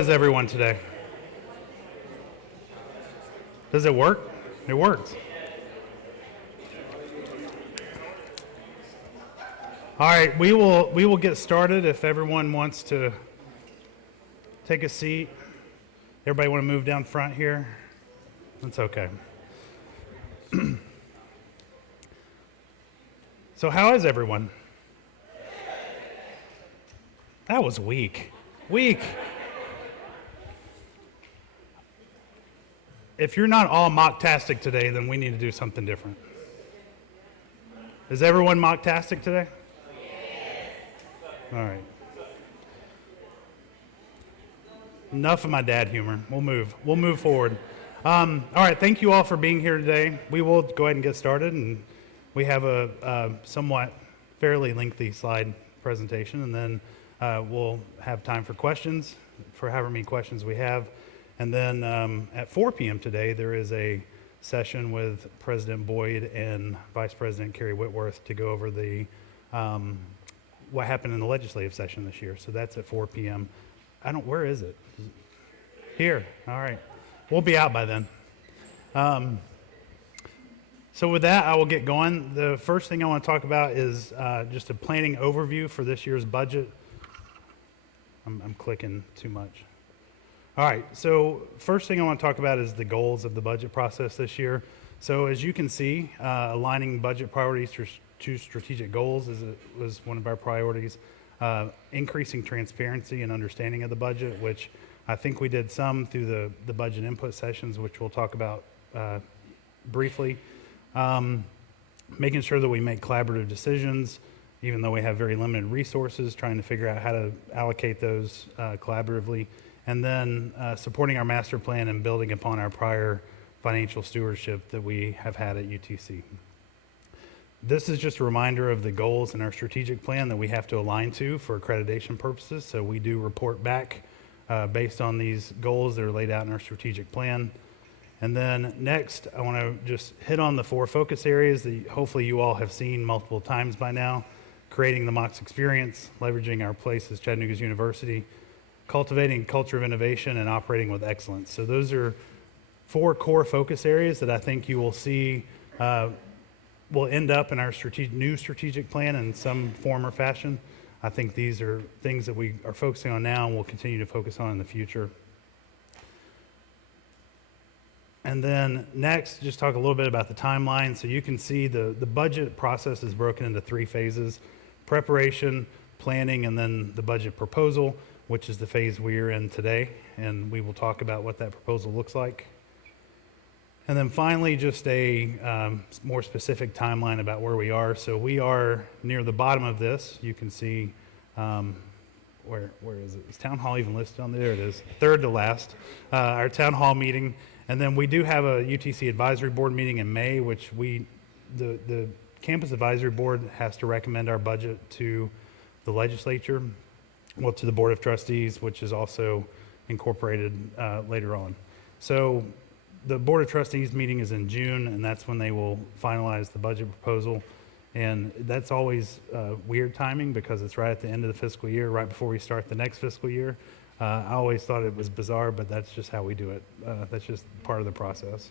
is everyone today? Does it work? It works. All right, we will get started if everyone wants to take a seat. Everybody want to move down front here? That's okay. So how is everyone? That was weak. Weak. If you're not all mock-tastic today, then we need to do something different. Is everyone mock-tastic today? Yes. All right. Enough of my dad humor. We'll move forward. All right, thank you all for being here today. We will go ahead and get started, and we have a somewhat fairly lengthy slide presentation, and then we'll have time for questions, for however many questions we have. And then at 4 p.m. today, there is a session with President Boyd and Vice President Kerry Whitworth to go over the what happened in the legislative session this year. So that's at 4 p.m. Where is it? Here. All right. We'll be out by then. So with that, I will get going. The first thing I want to talk about is just a planning overview for this year's budget. I'm clicking too much. All right, so first thing I want to talk about is the goals of the budget process this year. So as you can see, aligning budget priorities to strategic goals was one of our priorities. Increasing transparency and understanding of the budget, which I think we did some through the budget input sessions, which we'll talk about briefly. Making sure that we make collaborative decisions, even though we have very limited resources, trying to figure out how to allocate those collaboratively. And then supporting our master plan and building upon our prior financial stewardship that we have had at UTC. This is just a reminder of the goals in our strategic plan that we have to align to for accreditation purposes. So we do report back based on these goals that are laid out in our strategic plan. And then next, I want to just hit on the 4 focus areas that hopefully you all have seen multiple times by now. Creating the Mox experience, leveraging our place as Chattanooga's University, cultivating a culture of innovation, and operating with excellence. So those are 4 core focus areas that I think you will see will end up in our new strategic plan in some form or fashion. I think these are things that we are focusing on now and will continue to focus on in the future. And then next, just talk a little bit about the timeline. So you can see the budget process is broken into 3 phases: preparation, planning, and then the budget proposal, which is the phase we're in today, and we will talk about what that proposal looks like. And then finally, just a more specific timeline about where we are. So we are near the bottom of this. You can see, where is it? Is Town Hall even listed on there? There it is, third to last, our Town Hall meeting. And then we do have a UTC Advisory Board meeting in May, which the Campus Advisory Board has to recommend our budget to the legislature, well, to the Board of Trustees, which is also incorporated later on. So the Board of Trustees meeting is in June, and that's when they will finalize the budget proposal. And that's always weird timing because it's right at the end of the fiscal year, right before we start the next fiscal year. I always thought it was bizarre, but that's just how we do it. That's just part of the process.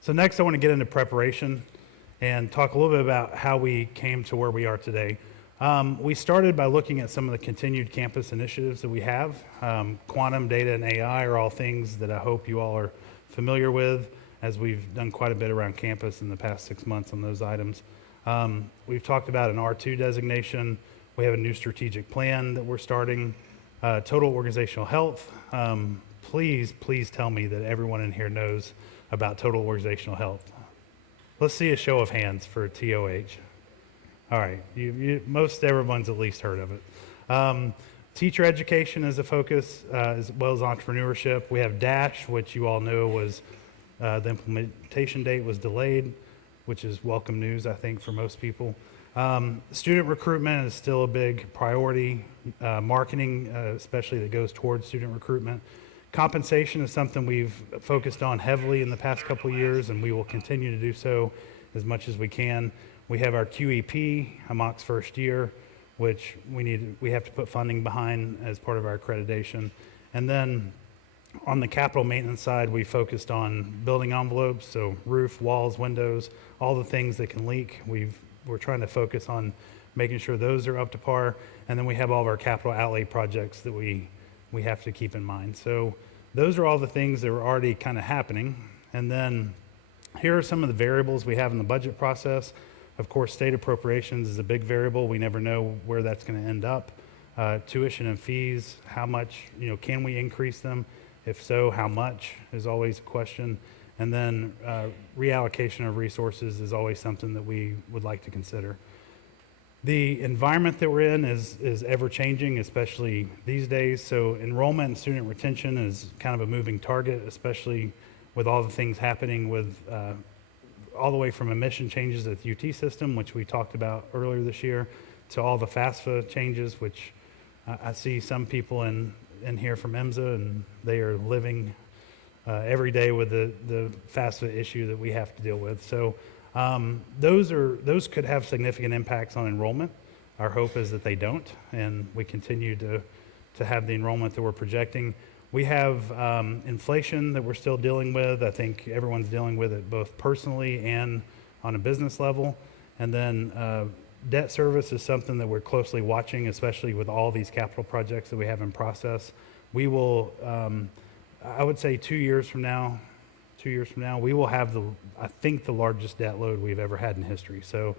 So next I want to get into preparation and talk a little bit about how we came to where we are today. We started by looking at some of the continued campus initiatives that we have. Quantum, data, and AI are all things that I hope you all are familiar with, as we've done quite a bit around campus in the past 6 months on those items. We've talked about an R2 designation. We have a new strategic plan that we're starting. Total organizational health. Please tell me that everyone in here knows about total organizational health. Let's see a show of hands for TOH. All right, most everyone's at least heard of it. Teacher education is a focus, as well as entrepreneurship. We have DASH, which you all know was, the implementation date was delayed, which is welcome news, I think, for most people. Student recruitment is still a big priority. Marketing, especially that goes towards student recruitment. Compensation is something we've focused on heavily in the past couple of years, and we will continue to do so as much as we can. We have our QEP, Mox first year, which we have to put funding behind as part of our accreditation. And then on the capital maintenance side, we focused on building envelopes, so roof, walls, windows, all the things that can leak. We're trying to focus on making sure those are up to par. And then we have all of our capital outlay projects that we have to keep in mind. So those are all the things that are already kind of happening. And then here are some of the variables we have in the budget process. Of course, state appropriations is a big variable. We never know where that's going to end up. Tuition and fees, how much, can we increase them? If so, how much is always a question. And then reallocation of resources is always something that we would like to consider. The environment that we're in is ever changing, especially these days. So enrollment and student retention is kind of a moving target, especially with all the things happening with all the way from admission changes at the UT system, which we talked about earlier this year, to all the FAFSA changes, which I see some people in here from EMSA, and they are living every day with the FAFSA issue that we have to deal with. So those could have significant impacts on enrollment. Our hope is that they don't, and we continue to have the enrollment that we're projecting. We have inflation that we're still dealing with. I think everyone's dealing with it both personally and on a business level. And then debt service is something that we're closely watching, especially with all these capital projects that we have in process. We will, I would say 2 years from now, we will have I think the largest debt load we've ever had in history. So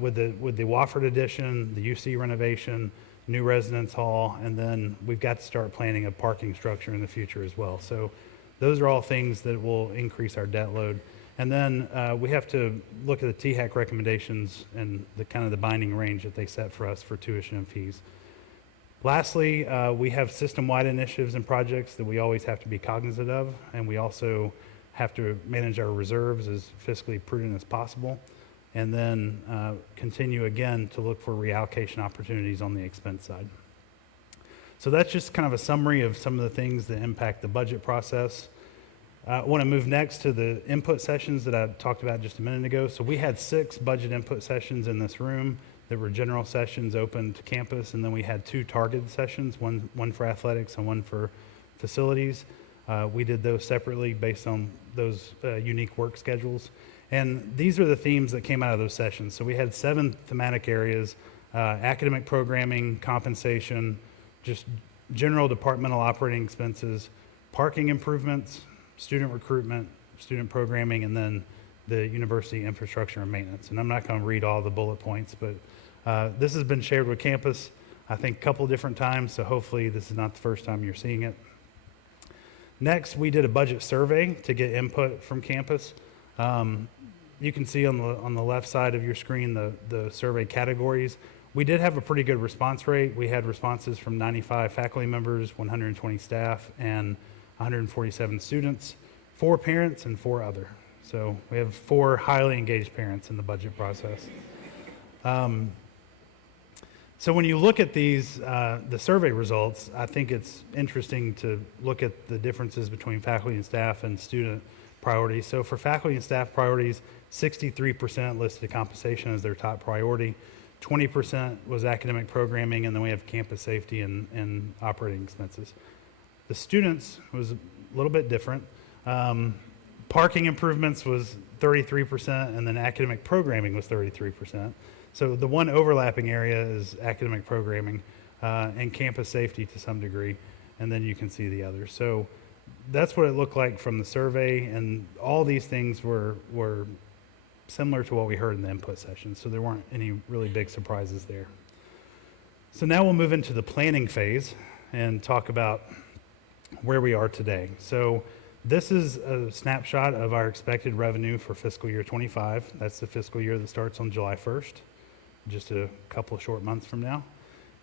with the Wofford addition, the UC renovation, new residence hall, and then we've got to start planning a parking structure in the future as well. So those are all things that will increase our debt load. And then we have to look at the THAC recommendations and the kind of the binding range that they set for us for tuition and fees. Lastly, we have system-wide initiatives and projects that we always have to be cognizant of, and we also have to manage our reserves as fiscally prudent as possible, and then continue again to look for reallocation opportunities on the expense side. So that's just kind of a summary of some of the things that impact the budget process. I want to move next to the input sessions that I talked about just a minute ago. So we had 6 budget input sessions in this room that were general sessions open to campus, and then we had 2 targeted sessions, one for athletics and one for facilities. We did those separately based on those unique work schedules. And these are the themes that came out of those sessions. So we had 7 thematic areas: academic programming, compensation, just general departmental operating expenses, parking improvements, student recruitment, student programming, and then the university infrastructure and maintenance. And I'm not going to read all the bullet points, but this has been shared with campus, I think, a couple different times, so hopefully this is not the first time you're seeing it. Next, we did a budget survey to get input from campus. You can see on the left side of your screen the survey categories. We did have a pretty good response rate. We had responses from 95 faculty members, 120 staff, and 147 students, 4 parents, and 4 other. So we have 4 highly engaged parents in the budget process. So when you look at these, the survey results, I think it's interesting to look at the differences between faculty and staff and student priorities. So for faculty and staff priorities, 63% listed compensation as their top priority, 20% was academic programming, and then we have campus safety and operating expenses. The students was a little bit different. Parking improvements was 33%, and then academic programming was 33%. So the one overlapping area is academic programming and campus safety to some degree, and then you can see the others. So that's what it looked like from the survey, and all these things were similar to what we heard in the input session, so there weren't any really big surprises there. So now we'll move into the planning phase and talk about where we are today. So this is a snapshot of our expected revenue for fiscal year 25. That's the fiscal year that starts on July 1st, just a couple of short months from now.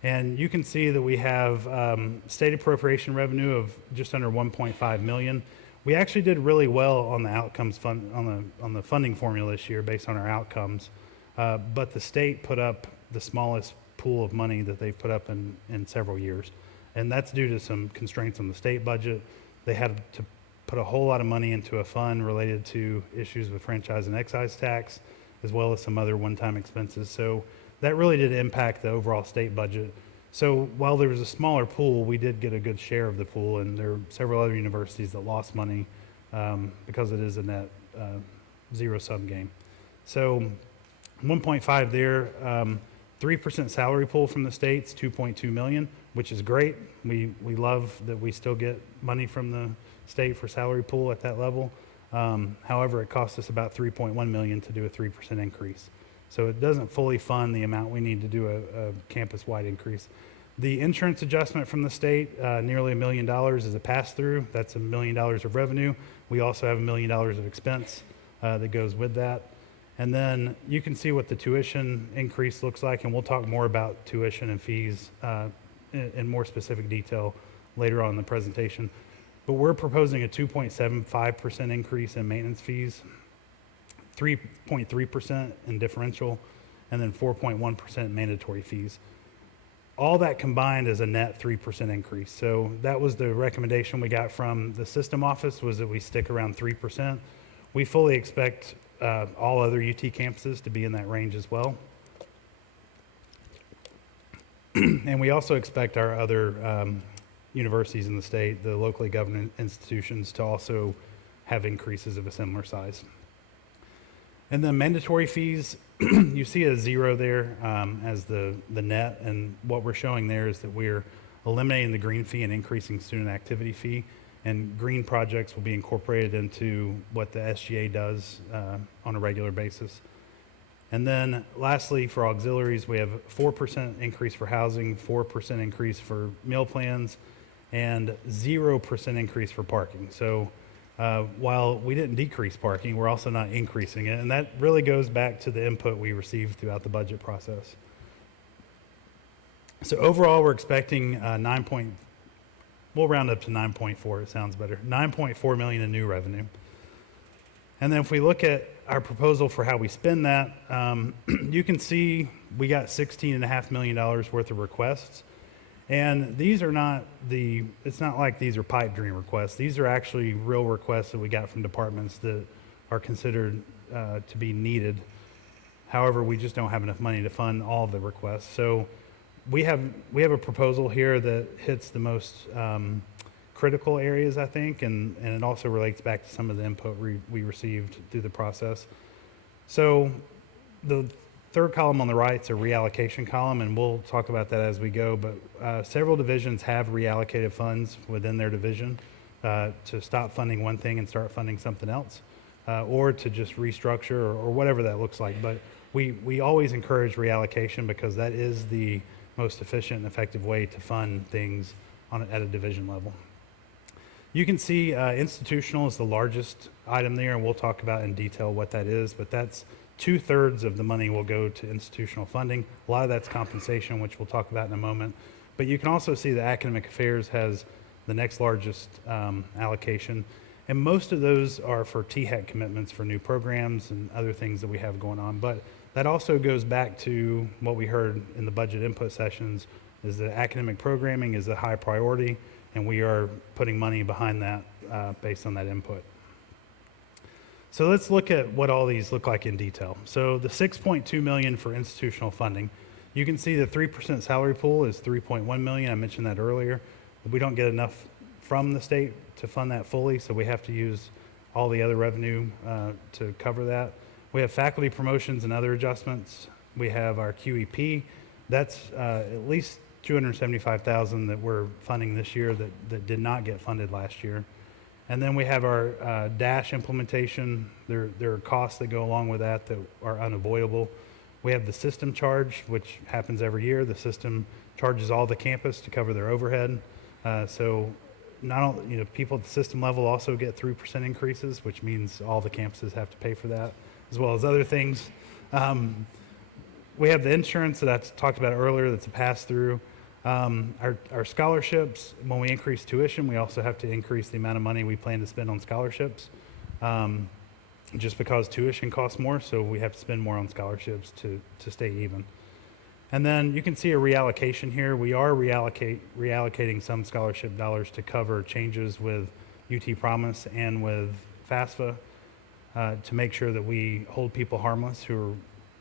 And you can see that we have state appropriation revenue of just under 1.5 million. We actually did really well on the outcomes on the funding formula this year based on our outcomes, but the state put up the smallest pool of money that they've put up in several years. And that's due to some constraints on the state budget. They had to put a whole lot of money into a fund related to issues with franchise and excise tax, as well as some other one-time expenses. So that really did impact the overall state budget. So while there was a smaller pool, we did get a good share of the pool, and there are several other universities that lost money because it is a net zero-sum game. So 1.5 there, 3% salary pool from the states, 2.2 million, which is great. We love that we still get money from the state for salary pool at that level. However, it costs us about 3.1 million to do a 3% increase. So it doesn't fully fund the amount we need to do a campus-wide increase. The insurance adjustment from the state, nearly $1 million is a pass-through. That's $1 million of revenue. We also have $1 million of expense that goes with that. And then you can see what the tuition increase looks like, and we'll talk more about tuition and fees in more specific detail later on in the presentation. But we're proposing a 2.75% increase in maintenance fees, 3.3% in differential, and then 4.1% mandatory fees. All that combined is a net 3% increase. So that was the recommendation we got from the system office, was that we stick around 3%. We fully expect all other UT campuses to be in that range as well. And we also expect our other universities in the state, the locally governed institutions, to also have increases of a similar size. And then mandatory fees, you see a zero there as the net, and what we're showing there is that we're eliminating the green fee and increasing student activity fee, and green projects will be incorporated into what the SGA does on a regular basis. And then lastly, for auxiliaries, we have 4% increase for housing, 4% increase for meal plans, and 0% increase for parking. So while we didn't decrease parking, we're also not increasing it. And that really goes back to the input we received throughout the budget process. So overall, we're expecting we'll round up to 9.4, it sounds better, 9.4 million in new revenue. And then if we look at our proposal for how we spend that, you can see we got $16.5 million worth of requests. And these are not it's not like these are pipe dream requests. These are actually real requests that we got from departments that are considered to be needed. However, we just don't have enough money to fund all of the requests. So we have a proposal here that hits the most critical areas, I think, and it also relates back to some of the input we received through the process. So the third column on the right is a reallocation column, and we'll talk about that as we go, but several divisions have reallocated funds within their division to stop funding one thing and start funding something else, or to just restructure or whatever that looks like. But we always encourage reallocation because that is the most efficient and effective way to fund things at a division level. You can see institutional is the largest item there, and we'll talk about in detail what that is, but that's 2/3 of the money will go to institutional funding. A lot of that's compensation, which we'll talk about in a moment. But you can also see that academic affairs has the next largest allocation. And most of those are for THEC commitments for new programs and other things that we have going on. But that also goes back to what we heard in the budget input sessions, is that academic programming is a high priority, and we are putting money behind that based on that input. So let's look at what all these look like in detail. So the 6.2 million for institutional funding, you can see the 3% salary pool is 3.1 million. I mentioned that earlier. We don't get enough from the state to fund that fully, so we have to use all the other revenue to cover that. We have faculty promotions and other adjustments. We have our QEP. That's at least 275,000 that we're funding this year that did not get funded last year. And then we have our DASH implementation. There are costs that go along with that are unavoidable. We have the system charge, which happens every year. The system charges all the campus to cover their overhead. So not only, people at the system level also get 3% increases, which means all the campuses have to pay for that, as well as other things. We have the insurance that I talked about earlier that's a pass-through. Our scholarships, when we increase tuition, we also have to increase the amount of money we plan to spend on scholarships, just because tuition costs more, so we have to spend more on scholarships to stay even. And then you can see a reallocation here. We are reallocating some scholarship dollars to cover changes with UT Promise and with FAFSA to make sure that we hold people harmless who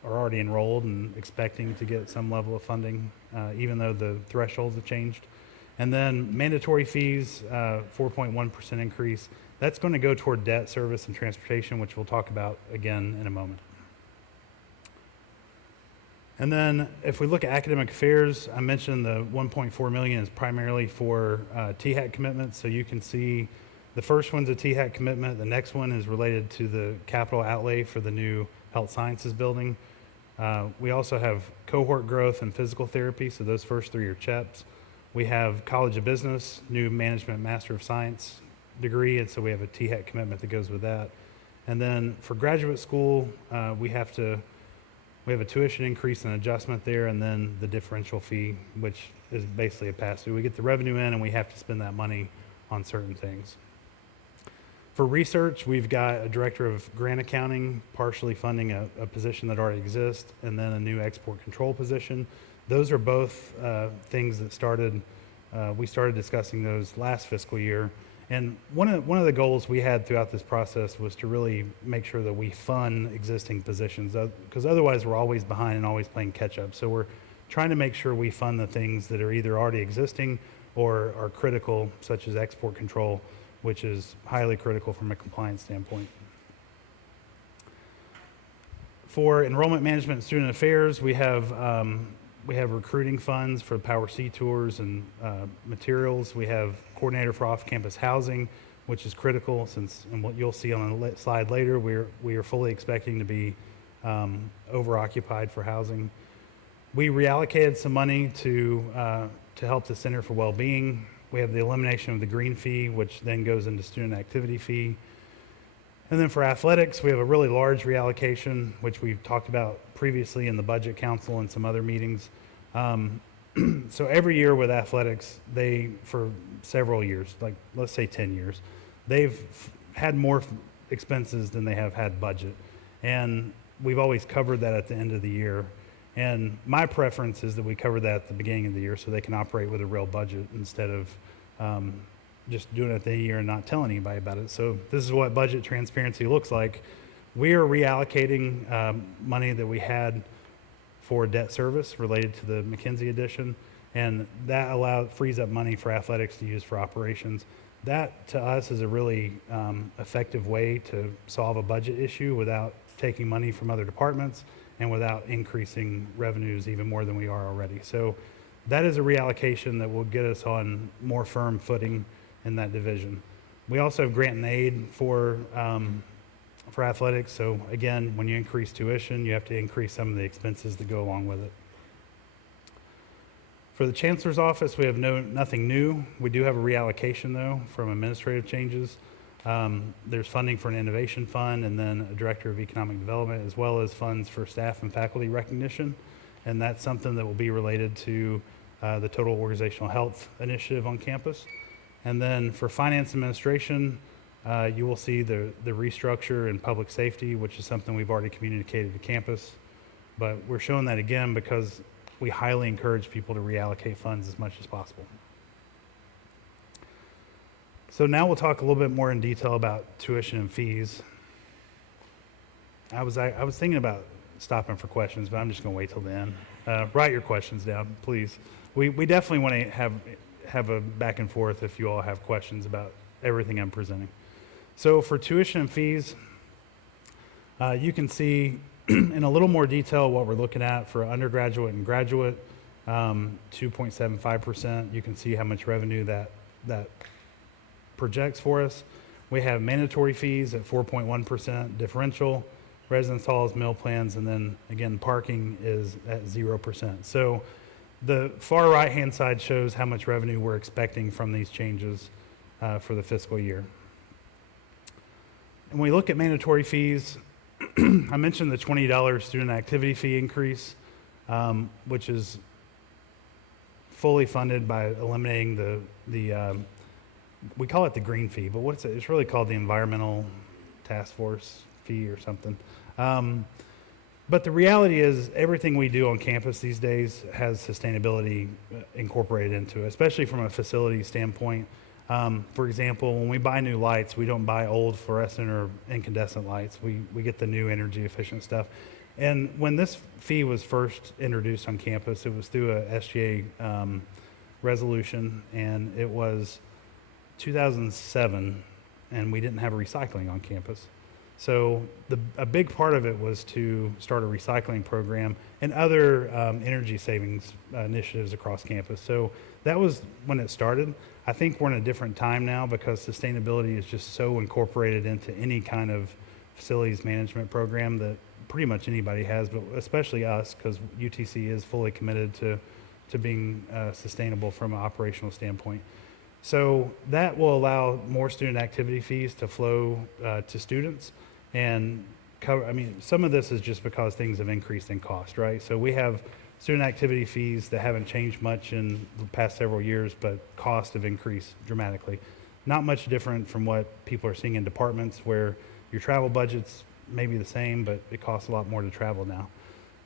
are already enrolled and expecting to get some level of funding, even though the thresholds have changed. And then mandatory fees, 4.1% increase. That's going to go toward debt service and transportation, which we'll talk about again in a moment. And then if we look at academic affairs, I mentioned the 1.4 million is primarily for THAC commitments. So you can see the first one's a THAC commitment. The next one is related to the capital outlay for the new health sciences building. We also have cohort growth and physical therapy. So those first three are CHEPs. We have College of Business, new Management Master of Science degree. And so we have a THAC commitment that goes with that. And then for graduate school, we have a tuition increase and adjustment there, and then the differential fee, which is basically a pass-through. We get the revenue in, and we have to spend that money on certain things. For research, we've got a director of grant accounting partially funding a position that already exists, and then a new export control position. Those are both things that we started discussing those last fiscal year. And one of the goals we had throughout this process was to really make sure that we fund existing positions, because otherwise we're always behind and always playing catch up. So we're trying to make sure we fund the things that are either already existing or are critical, such as export control, which is highly critical from a compliance standpoint. For enrollment management and student affairs, we have recruiting funds for Power C tours and materials. We have coordinator for off-campus housing, which is critical since, and what you'll see on a slide later, we are fully expecting to be over-occupied for housing. We reallocated some money to help the Center for Wellbeing. We have the elimination of the green fee, which then goes into student activity fee. And then for athletics, we have a really large reallocation, which we've talked about previously in the Budget Council and some other meetings. So every year with athletics, for several years, like let's say 10 years, they've had more expenses than they have had budget. And we've always covered that at the end of the year. And my preference is that we cover that at the beginning of the year so they can operate with a real budget instead of just doing it at the end of the year and not telling anybody about it. So this is what budget transparency looks like. We are reallocating money that we had for debt service related to the McKinsey edition, and that frees up money for athletics to use for operations. That to us is a really effective way to solve a budget issue without taking money from other departments and without increasing revenues even more than we are already. So that is a reallocation that will get us on more firm footing in that division. We also have grant and aid for athletics. So again, when you increase tuition, you have to increase some of the expenses that go along with it. For the Chancellor's Office, we have nothing new. We do have a reallocation though from administrative changes. There's funding for an innovation fund and then a director of economic development, as well as funds for staff and faculty recognition. And that's something that will be related to the Total Organizational Health Initiative on campus. And then for finance administration, you will see the restructure in public safety, which is something we've already communicated to campus. But we're showing that again because we highly encourage people to reallocate funds as much as possible. So now we'll talk a little bit more in detail about tuition and fees. I was thinking about stopping for questions, but I'm just going to wait till the end. Write your questions down, please. We definitely want to have a back and forth if you all have questions about everything I'm presenting. So for tuition and fees, you can see in a little more detail what we're looking at for undergraduate and graduate, 2.75%. You can see how much revenue that projects for us. We have mandatory fees at 4.1%, differential, residence halls, meal plans, and then again, parking is at 0%. So the far right-hand side shows how much revenue we're expecting from these changes for the fiscal year. And when we look at mandatory fees, I mentioned the $20 student activity fee increase, which is fully funded by eliminating the we call it the green fee, but what's it? It's really called the environmental task force fee or something. But the reality is everything we do on campus these days has sustainability incorporated into it, especially from a facility standpoint. For example, when we buy new lights, we don't buy old fluorescent or incandescent lights. We get the new energy efficient stuff. And when this fee was first introduced on campus, it was through a SGA resolution, and it was 2007, and we didn't have recycling on campus. So a big part of it was to start a recycling program and other energy savings initiatives across campus. So that was when it started. I think we're in a different time now because sustainability is just so incorporated into any kind of facilities management program that pretty much anybody has, but especially us, because UTC is fully committed to being sustainable from an operational standpoint. So that will allow more student activity fees to flow to students and cover, I mean, some of this is just because things have increased in cost, right? So we have student activity fees that haven't changed much in the past several years, but costs have increased dramatically. Not much different from what people are seeing in departments where your travel budget's maybe the same, but it costs a lot more to travel now.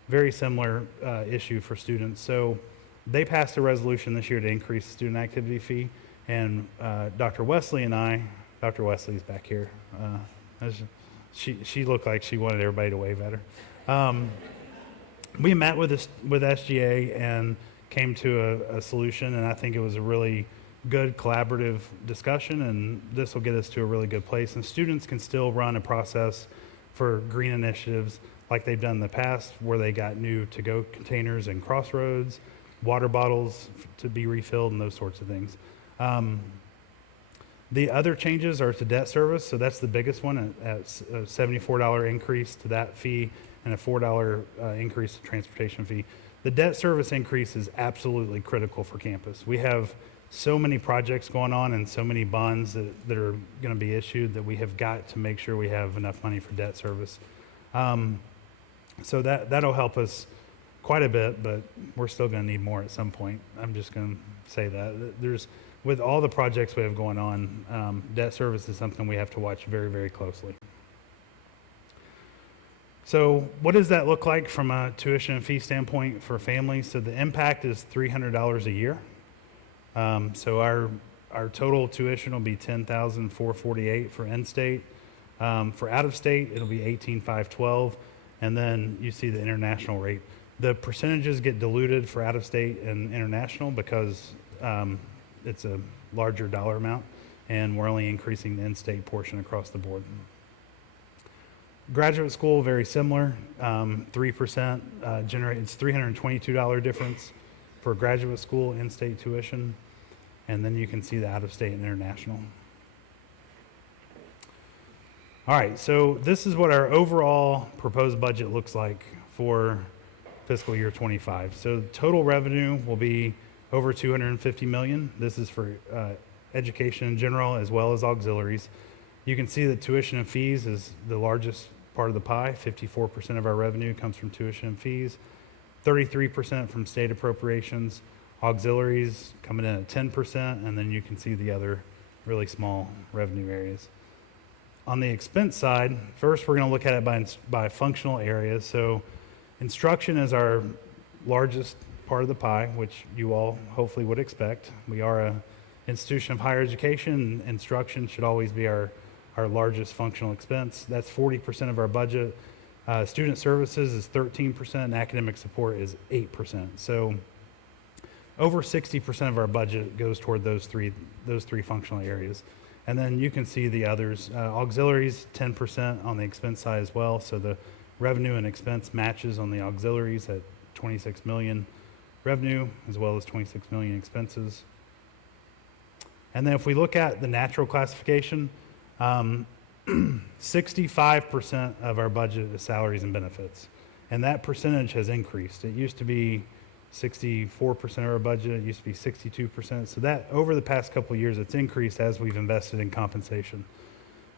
Very similar issue for students. So they passed a resolution this year to increase the student activity fee. And Dr. Wesley and I, Dr. Wesley's back here. She looked like she wanted everybody to wave at her. We met with SGA and came to a solution, and I think it was a really good collaborative discussion, and this will get us to a really good place. And students can still run a process for green initiatives like they've done in the past, where they got new to-go containers and crossroads, water bottles to be refilled, and those sorts of things. The other changes are to debt service, so that's the biggest one, at a $74 increase to that fee and a $4 increase to transportation fee. The debt service increase is absolutely critical for campus. We have so many projects going on and so many bonds that are going to be issued that we have got to make sure we have enough money for debt service. So that'll help us quite a bit, but we're still going to need more at some point. I'm just going to say that. With all the projects we have going on, debt service is something we have to watch very, very closely. So what does that look like from a tuition and fee standpoint for families? So the impact is $300 a year. So our total tuition will be $10,448 for in-state. For out-of-state, it'll be $18,512, and then you see the international rate. The percentages get diluted for out-of-state and international because it's a larger dollar amount, and we're only increasing the in-state portion across the board. Graduate school, very similar, 3% it's $322 difference for graduate school in-state tuition, and then you can see the out-of-state and international. All right, so this is what our overall proposed budget looks like for fiscal year 25. So total revenue will be over $250 million. This is for education in general as well as auxiliaries. You can see that tuition and fees is the largest part of the pie. 54% of our revenue comes from tuition and fees, 33% from state appropriations, auxiliaries coming in at 10%, and then you can see the other really small revenue areas. On the expense side, first we're going to look at it by functional areas. So instruction is our largest part of the pie, which you all hopefully would expect. We are an institution of higher education. Instruction should always be our largest functional expense. That's 40% of our budget. Student services is 13%, and academic support is 8%. So over 60% of our budget goes toward those three functional areas. And then you can see the others. Auxiliaries, 10% on the expense side as well. So the revenue and expense matches on the auxiliaries at $26 million revenue as well as $26 million expenses. And then if we look at the natural classification, 65% of our budget is salaries and benefits. And that percentage has increased. It used to be 64% of our budget. It used to be 62%. So that over the past couple of years, it's increased as we've invested in compensation.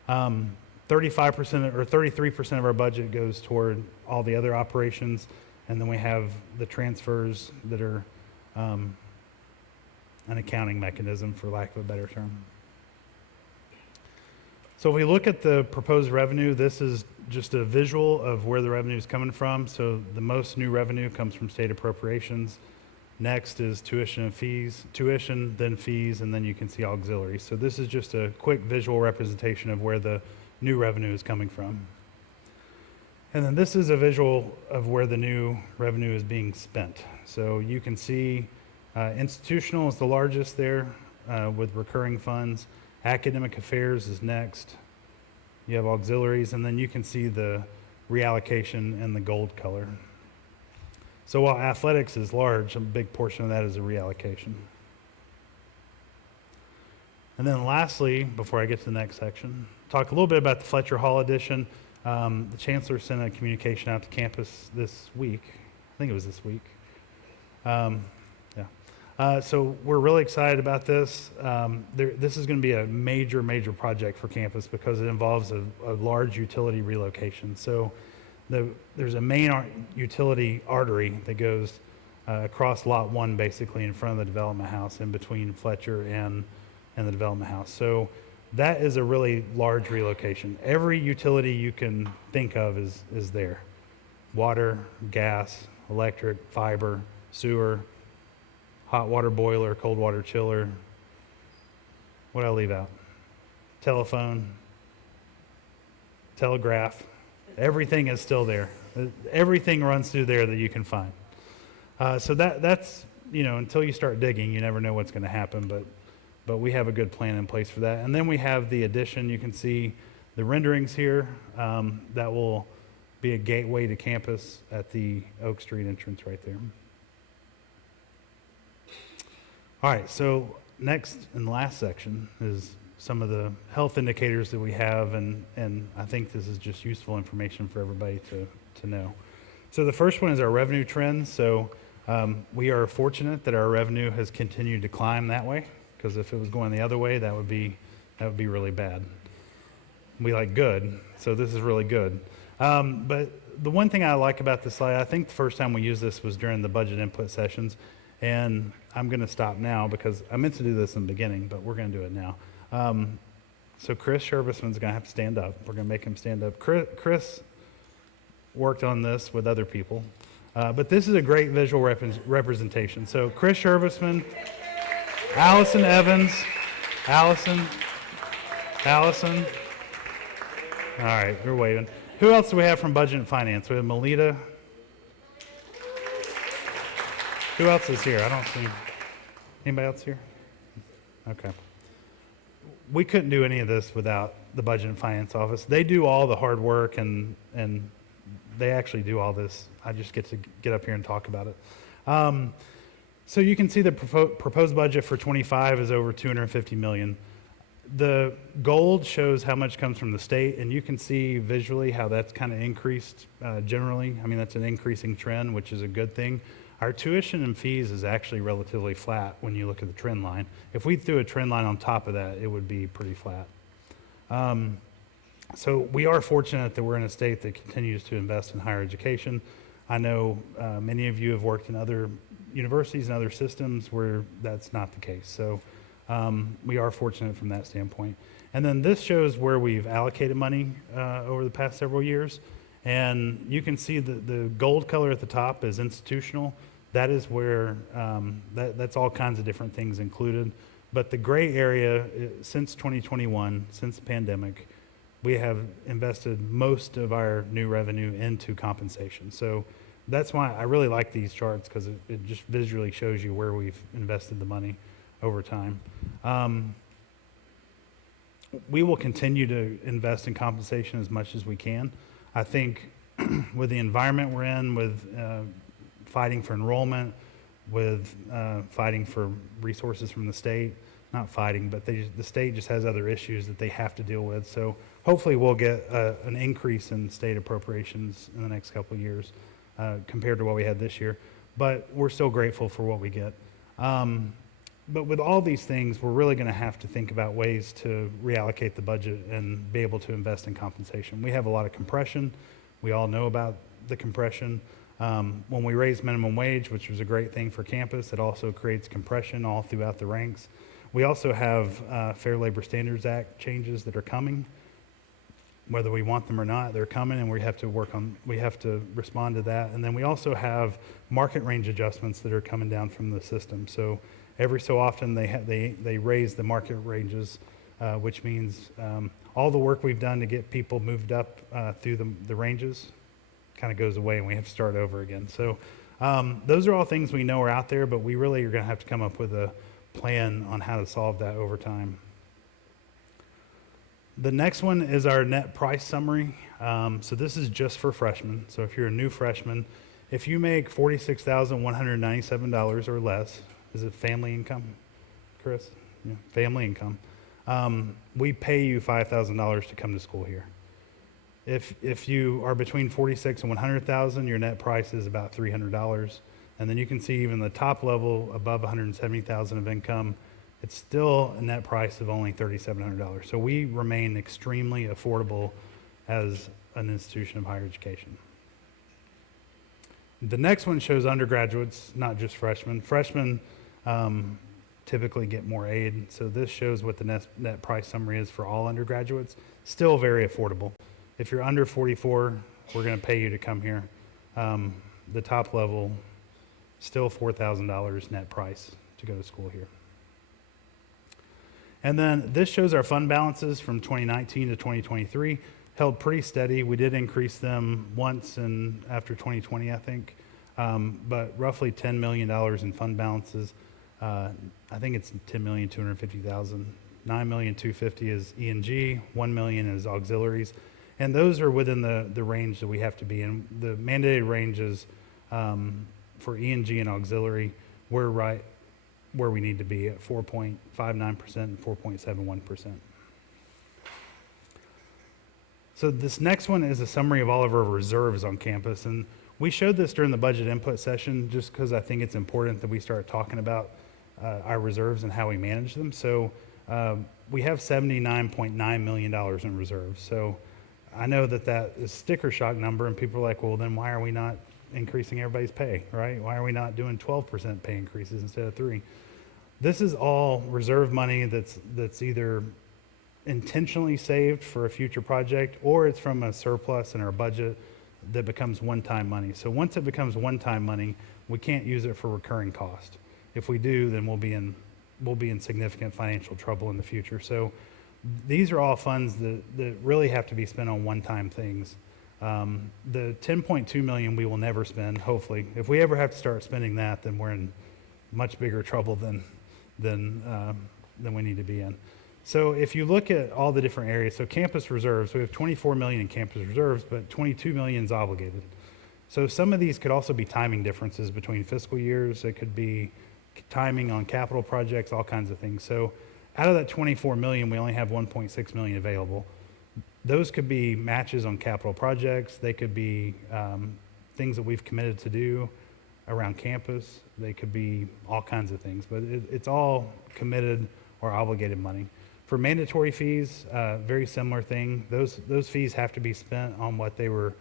35% or 33% of our budget goes toward all the other operations. And then we have the transfers that are an accounting mechanism, for lack of a better term. So if we look at the proposed revenue, this is just a visual of where the revenue is coming from. So the most new revenue comes from state appropriations. Next is tuition and fees, tuition, then fees, and then you can see auxiliaries. So this is just a quick visual representation of where the new revenue is coming from. And then this is a visual of where the new revenue is being spent. So you can see institutional is the largest there with recurring funds. Academic affairs is next. You have auxiliaries, and then you can see the reallocation in the gold color. So while athletics is large, a big portion of that is a reallocation. And then lastly, before I get to the next section, talk a little bit about the Fletcher Hall addition. The chancellor sent a communication out to campus this week. I think it was this week. So we're really excited about this. This is going to be a major, major project for campus because it involves a large utility relocation. So there's a main utility artery that goes across Lot 1, basically in front of the development house, in between Fletcher and the development house. So that is a really large relocation. Every utility you can think of is there. Water, gas, electric, fiber, sewer, hot water boiler, cold water chiller. What did I leave out? Telephone, telegraph. Everything is still there. Everything runs through there that you can find. So that's, until you start digging, you never know what's going to happen, but we have a good plan in place for that. And then we have the addition. You can see the renderings here. That will be a gateway to campus at the Oak Street entrance right there. All right, so next and last section is some of the health indicators that we have, and I think this is just useful information for everybody to know. So the first one is our revenue trends. So we are fortunate that our revenue has continued to climb that way, because if it was going the other way, that would be really bad. We like good, so this is really good. But the one thing I like about this slide, I think the first time we used this was during the budget input sessions, and I'm going to stop now because I meant to do this in the beginning, but we're going to do it now. So Chris Sherbisman's going to have to stand up. We're going to make him stand up. Chris worked on this with other people, but this is a great visual representation. So Chris Sherbisman, Allison Evans, Allison. All right, you're waving. Who else do we have from Budget and Finance? We have Melita. Who else is here? I don't see anybody else here. Okay. We couldn't do any of this without the Budget and Finance office. They do all the hard work, and they actually do all this. I just get to get up here and talk about it. So you can see the proposed budget for 25 is over $250 million. The gold shows how much comes from the state, and you can see visually how that's kind of increased generally. I mean, that's an increasing trend, which is a good thing. Our tuition and fees is actually relatively flat when you look at the trend line. If we threw a trend line on top of that, it would be pretty flat. So we are fortunate that we're in a state that continues to invest in higher education. I know many of you have worked in other universities and other systems where that's not the case. So we are fortunate from that standpoint. And then this shows where we've allocated money over the past several years. And you can see the gold color at the top is institutional. That is where, that's all kinds of different things included. But the gray area, since 2021, since the pandemic, we have invested most of our new revenue into compensation. So that's why I really like these charts, because it just visually shows you where we've invested the money over time. We will continue to invest in compensation as much as we can. I think with the environment we're in, with fighting for enrollment, with fighting for resources from the state, not fighting, but the state just has other issues that they have to deal with. So hopefully we'll get an increase in state appropriations in the next couple of years compared to what we had this year. But we're still grateful for what we get. But with all these things, we're really going to have to think about ways to reallocate the budget and be able to invest in compensation. We have a lot of compression. We all know about the compression. When we raise minimum wage, which was a great thing for campus, it also creates compression all throughout the ranks. We also have Fair Labor Standards Act changes that are coming. Whether we want them or not, they're coming, and we have to respond to that. And then we also have market range adjustments that are coming down from the system. So every so often they raise the market ranges, which means all the work we've done to get people moved up through the ranges. kind of goes away and we have to start over again. So those are all things we know are out there, but we really are going to have to come up with a plan on how to solve that over time. The next one is our net price summary. So this is just for freshmen. So if you're a new freshman, if you make $46,197 or less, is it family income, Chris? Yeah, family income. We pay you $5,000 to come to school here. If you are between 46 and 100,000, your net price is about $300. And then you can see even the top level above 170,000 of income, it's still a net price of only $3,700. So we remain extremely affordable as an institution of higher education. The next one shows undergraduates, not just freshmen. Freshmen typically get more aid. So this shows what the net price summary is for all undergraduates. Still very affordable. If you're under 44, we're going to pay you to come here. The top level, still $4,000 net price to go to school here. And then this shows our fund balances from 2019 to 2023, held pretty steady. We did increase them once after 2020, I think, but roughly $10 million in fund balances. I think it's $10,250,000. $9,250,000 is E&G, $1 million is auxiliaries. And those are within the range that we have to be in. The mandated ranges for E&G and auxiliary, we're right where we need to be at 4.59% and 4.71%. So this next one is a summary of all of our reserves on campus. And we showed this during the budget input session just because I think it's important that we start talking about our reserves and how we manage them. So we have $79.9 million in reserves. So I know that is sticker shock number, and people are like, well, then why are we not increasing everybody's pay, right? Why are we not doing 12% pay increases instead of 3%? This is all reserve money that's either intentionally saved for a future project, or it's from a surplus in our budget that becomes one-time money. So once it becomes one-time money, we can't use it for recurring cost. If we do, then we'll be in significant financial trouble in the future. So these are all funds that really have to be spent on one-time things. The $10.2 million we will never spend, hopefully. If we ever have to start spending that, then we're in much bigger trouble than we need to be in. So if you look at all the different areas, so campus reserves, we have $24 million in campus reserves, but $22 million is obligated. So some of these could also be timing differences between fiscal years. It could be timing on capital projects, all kinds of things. So out of that $24 million, we only have $1.6 million available. Those could be matches on capital projects. They could be things that we've committed to do around campus. They could be all kinds of things, but it's all committed or obligated money. For mandatory fees, very similar thing. Those fees have to be spent on what they're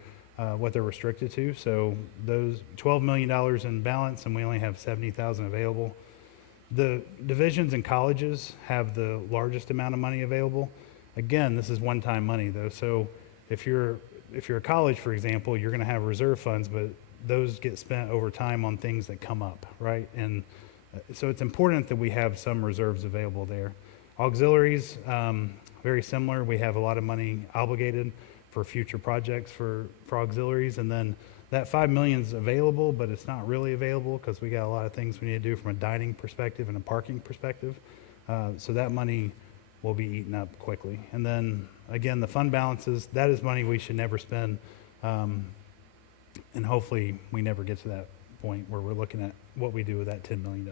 restricted to. So those $12 million in balance, and we only have $70,000 available. The divisions and colleges have the largest amount of money available. Again, this is one-time money though. So if you're a college, for example, you're going to have reserve funds, but those get spent over time on things that come up, right? And so it's important that we have some reserves available there. Auxiliaries, very similar. We have a lot of money obligated for future projects for auxiliaries, and then that $5 million is available, but it's not really available because we got a lot of things we need to do from a dining perspective and a parking perspective. So that money will be eaten up quickly. And then again, the fund balances, that is money we should never spend. And hopefully we never get to that point where we're looking at what we do with that $10 million.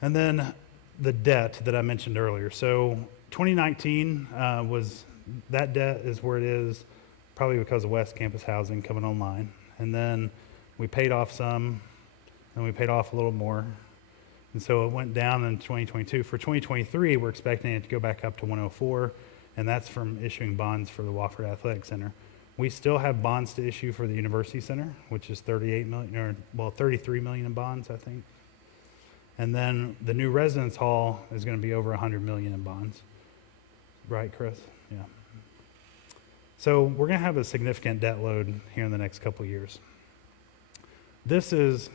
And then the debt that I mentioned earlier. So 2019 that debt is where it is, probably because of West Campus housing coming online. And then we paid off some, and we paid off a little more. And so it went down in 2022. For 2023, we're expecting it to go back up to 104, and that's from issuing bonds for the Wofford Athletic Center. We still have bonds to issue for the University Center, which is $38 million, $33 million in bonds, I think. And then the new residence hall is going to be over $100 million in bonds. Right, Chris? Yeah. So we're going to have a significant debt load here in the next couple of years. This is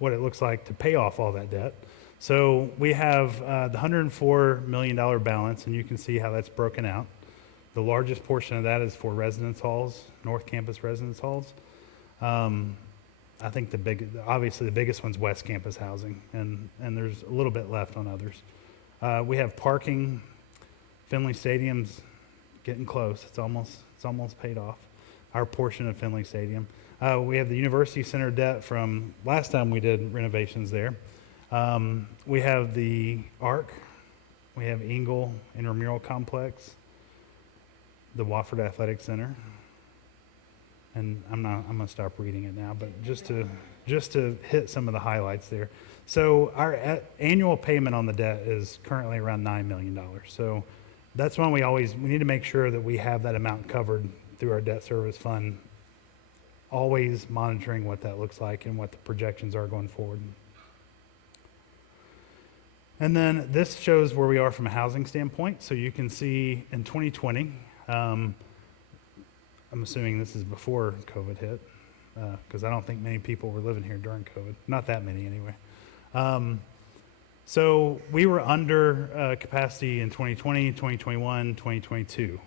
what it looks like to pay off all that debt. So we have the $104 million balance, and you can see how that's broken out. The largest portion of that is for residence halls, North Campus residence halls. I think obviously the biggest one's West Campus housing, and there's a little bit left on others. We have parking. Finley Stadium's getting close. It's almost paid off. Our portion of Finley Stadium. We have the University Center debt from last time we did renovations there. We have the Arc. We have Engle Intramural Complex, the Wofford Athletic Center. And I'm going to stop reading it now, but just to hit some of the highlights there. So our annual payment on the debt is currently around $9 million. So that's when we need to make sure that we have that amount covered through our debt service fund, always monitoring what that looks like and what the projections are going forward. And then this shows where we are from a housing standpoint. So you can see in 2020, I'm assuming this is before COVID hit, because I don't think many people were living here during COVID. Not that many anyway. So we were under capacity in 2020, 2021, 2022.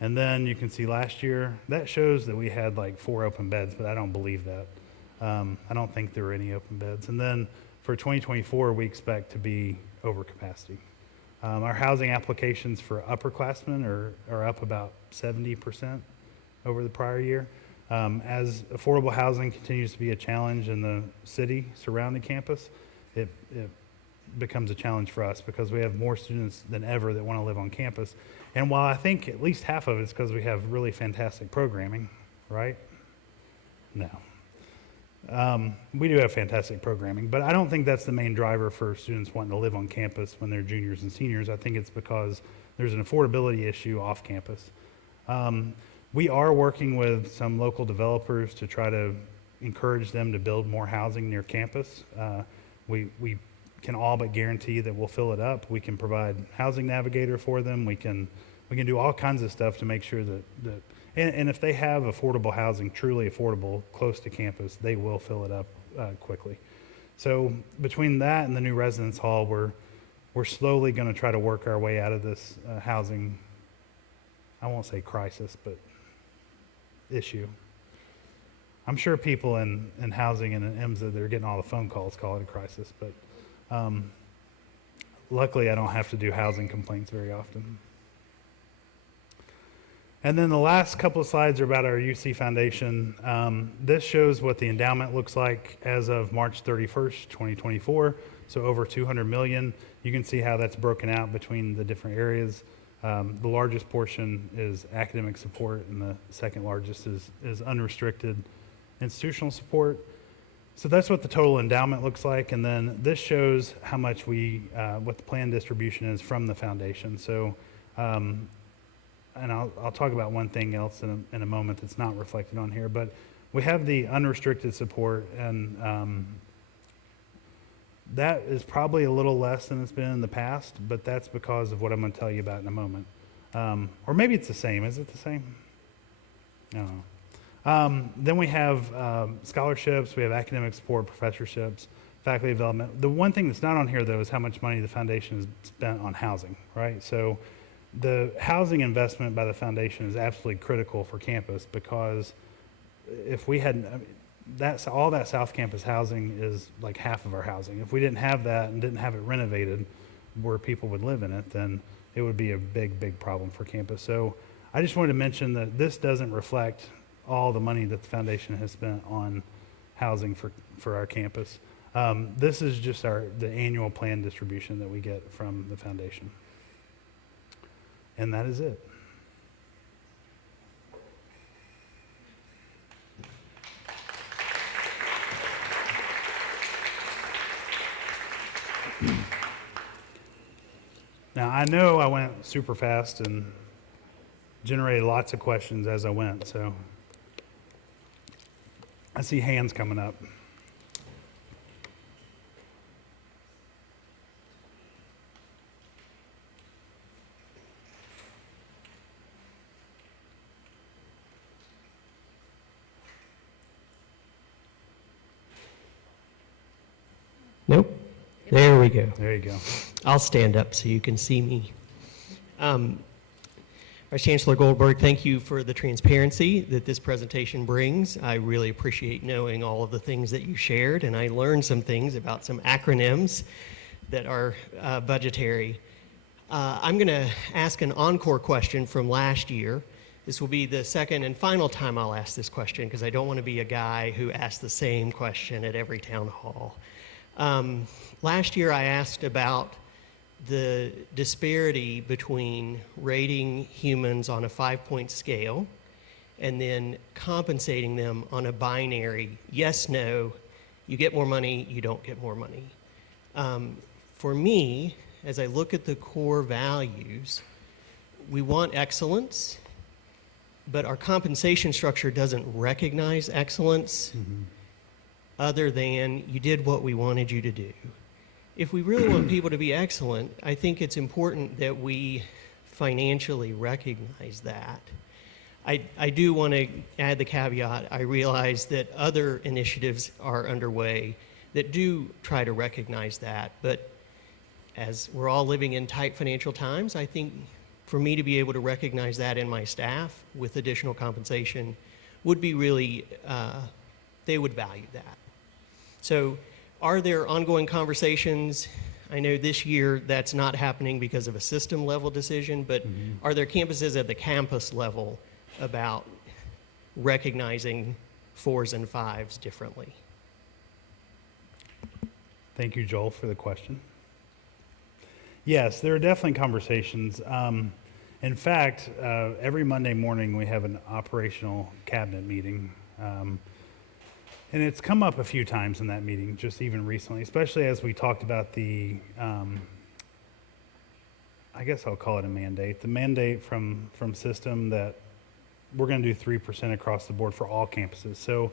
And then you can see last year, that shows that we had like 4 open beds, but I don't believe that. I don't think there were any open beds. And then for 2024, we expect to be over capacity. Our housing applications for upperclassmen are up about 70% over the prior year. As affordable housing continues to be a challenge in the city surrounding campus, it becomes a challenge for us because we have more students than ever that want to live on campus. And while I think at least half of it's because we have really fantastic programming, right? No. We do have fantastic programming, but I don't think that's the main driver for students wanting to live on campus when they're juniors and seniors. I think it's because there's an affordability issue off campus. We are working with some local developers to try to encourage them to build more housing near campus. We can all but guarantee that we'll fill it up. We can provide housing navigator for them. We can do all kinds of stuff to make sure that and if they have affordable housing, truly affordable, close to campus, they will fill it up quickly. So between that and the new residence hall, we're slowly going to try to work our way out of this housing, I won't say crisis, but issue. I'm sure people in housing and in IMSA that are getting all the phone calls call it a crisis, but luckily I don't have to do housing complaints very often. And then the last couple of slides are about our UC Foundation. This shows what the endowment looks like as of March 31st, 2024. So over $200 million. You can see how that's broken out between the different areas. The largest portion is academic support, and the second largest is unrestricted institutional support. So that's what the total endowment looks like. And then this shows how much what the planned distribution is from the foundation. So, and I'll talk about one thing else in a moment that's not reflected on here, but we have the unrestricted support, and that is probably a little less than it's been in the past, but that's because of what I'm going to tell you about in a moment. Or maybe it's the same. Is it the same? I don't know. Then we have scholarships, we have academic support, professorships, faculty development. The one thing that's not on here, though, is how much money the foundation has spent on housing, right? So the housing investment by the foundation is absolutely critical for campus, because if we hadn't, all that South Campus housing is like half of our housing. If we didn't have that and didn't have it renovated where people would live in it, then it would be a big, big problem for campus. So I just wanted to mention that this doesn't reflect all the money that the foundation has spent on housing for our campus. This is just the annual plan distribution that we get from the foundation. And that is it. Now, I know I went super fast and generated lots of questions as I went, so I see hands coming up. Nope. There we go. There you go. I'll stand up so you can see me. Vice Chancellor Goldberg, thank you for the transparency that this presentation brings. I really appreciate knowing all of the things that you shared, and I learned some things about some acronyms that are budgetary. I'm going to ask an encore question from last year. This will be the second and final time I'll ask this question because I don't want to be a guy who asks the same question at every town hall. Last year I asked about the disparity between rating humans on a 5-point scale and then compensating them on a binary yes, no, you get more money, you don't get more money. For me, as I look at the core values, we want excellence, but our compensation structure doesn't recognize excellence other than you did what we wanted you to do. If we really want people to be excellent, I think it's important that we financially recognize that. I do want to add the caveat. I realize that other initiatives are underway that do try to recognize that, but as we're all living in tight financial times, I think for me to be able to recognize that in my staff with additional compensation would be really, they would value that. So are there ongoing conversations? I know this year that's not happening because of a system level decision, but are there campuses at the campus level about recognizing 4s and 5s differently? Thank you, Joel, for the question. Yes, there are definitely conversations. In fact, every Monday morning we have an operational cabinet meeting. And it's come up a few times in that meeting, just even recently, especially as we talked about the, I guess I'll call it a mandate, the mandate from system that we're going to do 3% across the board for all campuses. So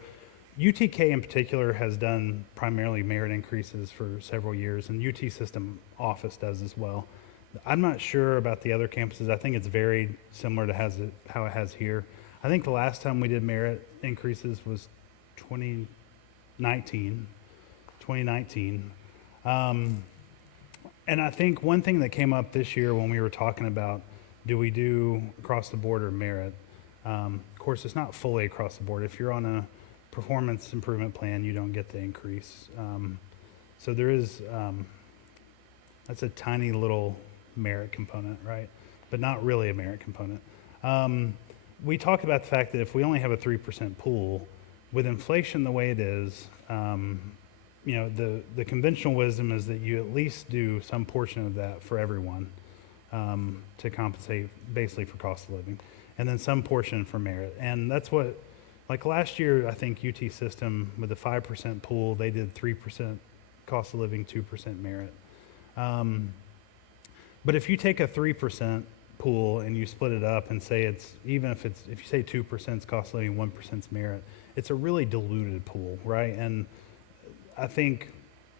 UTK in particular has done primarily merit increases for several years, and UT System Office does as well. I'm not sure about the other campuses. I think it's very similar to how it has here. I think the last time we did merit increases was 2019. And I think one thing that came up this year when we were talking about do we do across the board or merit, of course it's not fully across the board. If you're on a performance improvement plan, you don't get the increase. So there is, that's a tiny little merit component, right? But not really a merit component. We talked about the fact that if we only have a 3% pool, with inflation the way it is, the conventional wisdom is that you at least do some portion of that for everyone to compensate basically for cost of living, and then some portion for merit. And that's what, like last year, I think UT System with a 5% pool, they did 3% cost of living, 2% merit. But if you take a 3% pool and you split it up and say if you say 2% is cost of living, 1% is merit, it's a really diluted pool, right? And I think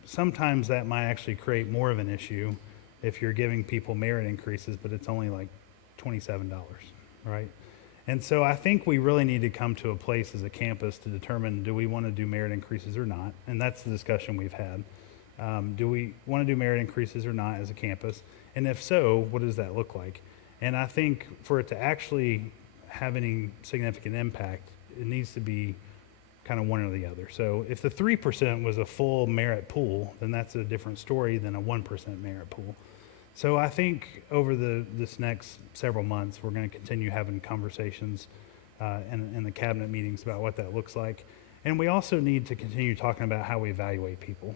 sometimes that might actually create more of an issue if you're giving people merit increases, but it's only like $27, right? And so I think we really need to come to a place as a campus to determine, do we want to do merit increases or not? And that's the discussion we've had. Do we want to do merit increases or not as a campus? And if so, what does that look like? And I think for it to actually have any significant impact, it needs to be kind of one or the other. So if the 3% was a full merit pool, then that's a different story than a 1% merit pool. So I think over this next several months, we're going to continue having conversations in the cabinet meetings about what that looks like. And we also need to continue talking about how we evaluate people.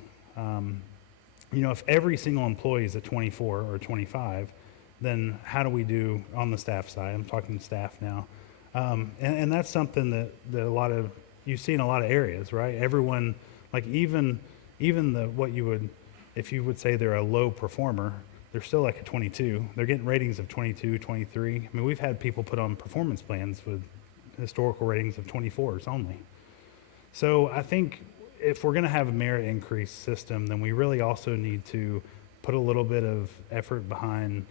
If every single employee is a 24 or 25, then how do we do on the staff side? I'm talking to staff now. And that's something that you see in a lot of areas, right? Everyone, like even if you would say they're a low performer, they're still like a 22. They're getting ratings of 22, 23. I mean, we've had people put on performance plans with historical ratings of 24s only. So I think if we're going to have a merit increase system, then we really also need to put a little bit of effort behind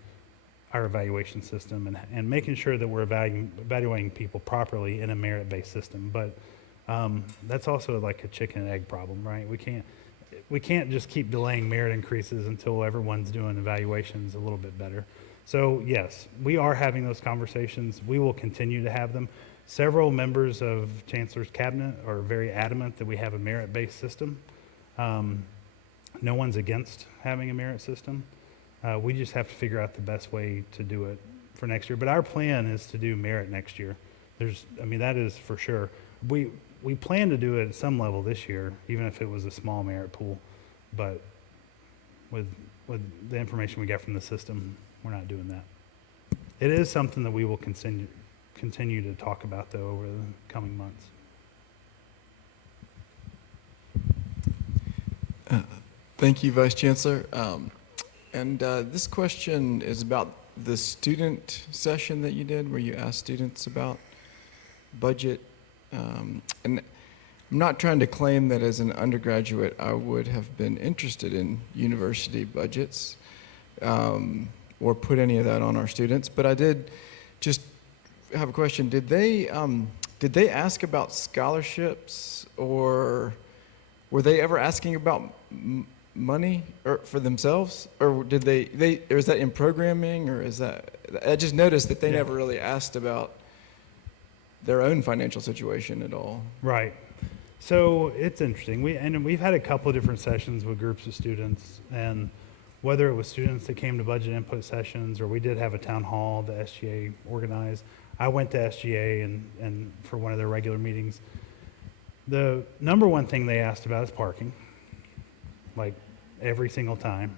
our evaluation system and making sure that we're evaluating people properly in a merit-based system. But that's also like a chicken and egg problem, right? We can't, we can't just keep delaying merit increases until everyone's doing evaluations a little bit better. So yes, we are having those conversations. We will continue to have them. Several members of Chancellor's Cabinet are very adamant that we have a merit-based system. No one's against having a merit system. We just have to figure out the best way to do it for next year. But our plan is to do merit next year. That is for sure. We plan to do it at some level this year, even if it was a small merit pool. But with the information we get from the system, we're not doing that. It is something that we will continue to talk about, though, over the coming months. Thank you, Vice Chancellor. This question is about the student session that you did, where you asked students about budget. And I'm not trying to claim that as an undergraduate I would have been interested in university budgets or put any of that on our students, but I did just have a question. Did they ask about scholarships, or were they ever asking about money or for themselves, or did they or is that in programming, or is that, I just noticed that they never really asked about their own financial situation at all. Right. So it's interesting. We've had a couple of different sessions with groups of students, and whether it was students that came to budget input sessions, or we did have a town hall the SGA organized. I went to SGA and for one of their regular meetings. The number one thing they asked about is parking, like every single time,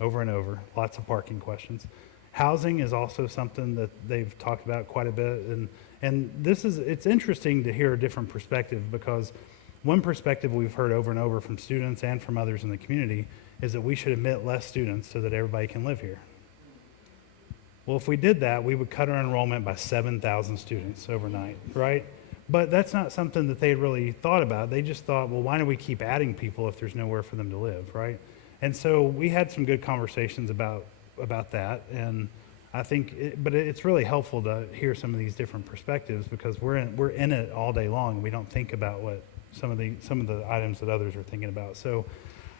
over and over, lots of parking questions. Housing is also something that they've talked about quite a bit, and it's interesting to hear a different perspective, because one perspective we've heard over and over from students and from others in the community is that we should admit less students so that everybody can live here. Well, if we did that, we would cut our enrollment by 7,000 students overnight, right? But that's not something that they really thought about. They just thought, well, why do we keep adding people if there's nowhere for them to live, right? And so we had some good conversations about that, and I think, but it's really helpful to hear some of these different perspectives, because we're in it all day long, and we don't think about what some of the items that others are thinking about. So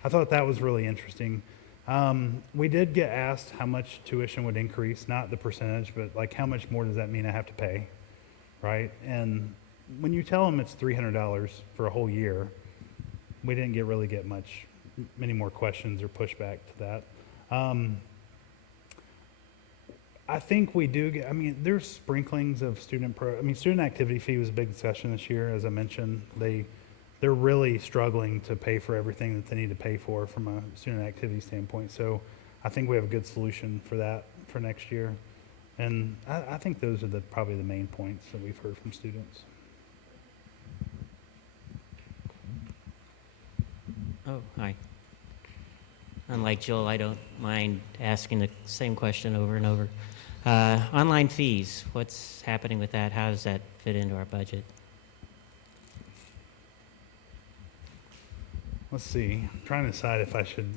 I thought that was really interesting. We did get asked how much tuition would increase, not the percentage, but like how much more does that mean I have to pay, right? And when you tell them it's $300 for a whole year, we didn't really get many more questions or pushback to that. I think we do get, there's sprinklings of student activity fee was a big discussion this year. As I mentioned, they're really struggling to pay for everything that they need to pay for from a student activity standpoint. So I think we have a good solution for that for next year. And I think those are probably the main points that we've heard from students. Oh, hi. Unlike Joel, I don't mind asking the same question over and over. Online fees, what's happening with that? How does that fit into our budget? Let's see. I'm trying to decide if I should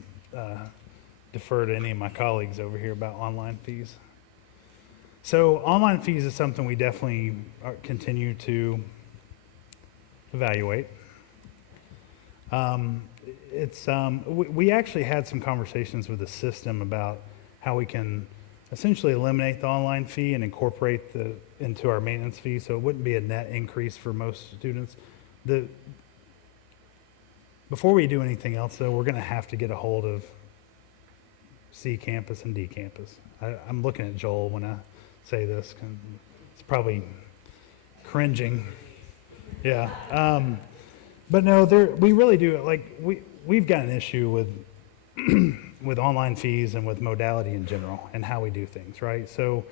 defer to any of my colleagues over here about online fees. So online fees is something we definitely continue to evaluate. We actually had some conversations with the system about how we can essentially eliminate the online fee and incorporate into our maintenance fee, so it wouldn't be a net increase for most students. Before we do anything else, though, we're going to have to get a hold of C campus and D campus. I'm looking at Joel when I say this, 'cause it's probably cringing. Yeah. But no, we really do, we've got an issue with online fees and with modality in general and how we do things, right? So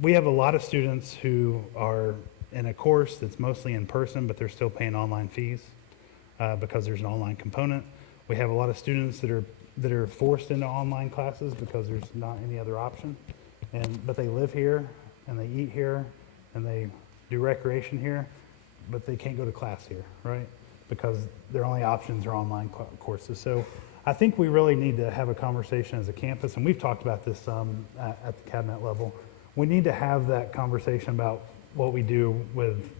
we have a lot of students who are in a course that's mostly in person, but they're still paying online fees because there's an online component. We have a lot of students that are forced into online classes because there's not any other option, but they live here and they eat here and they do recreation here, but they can't go to class here, right? Because their only options are online courses. So I think we really need to have a conversation as a campus, and we've talked about this at the cabinet level. We need to have that conversation about what we do with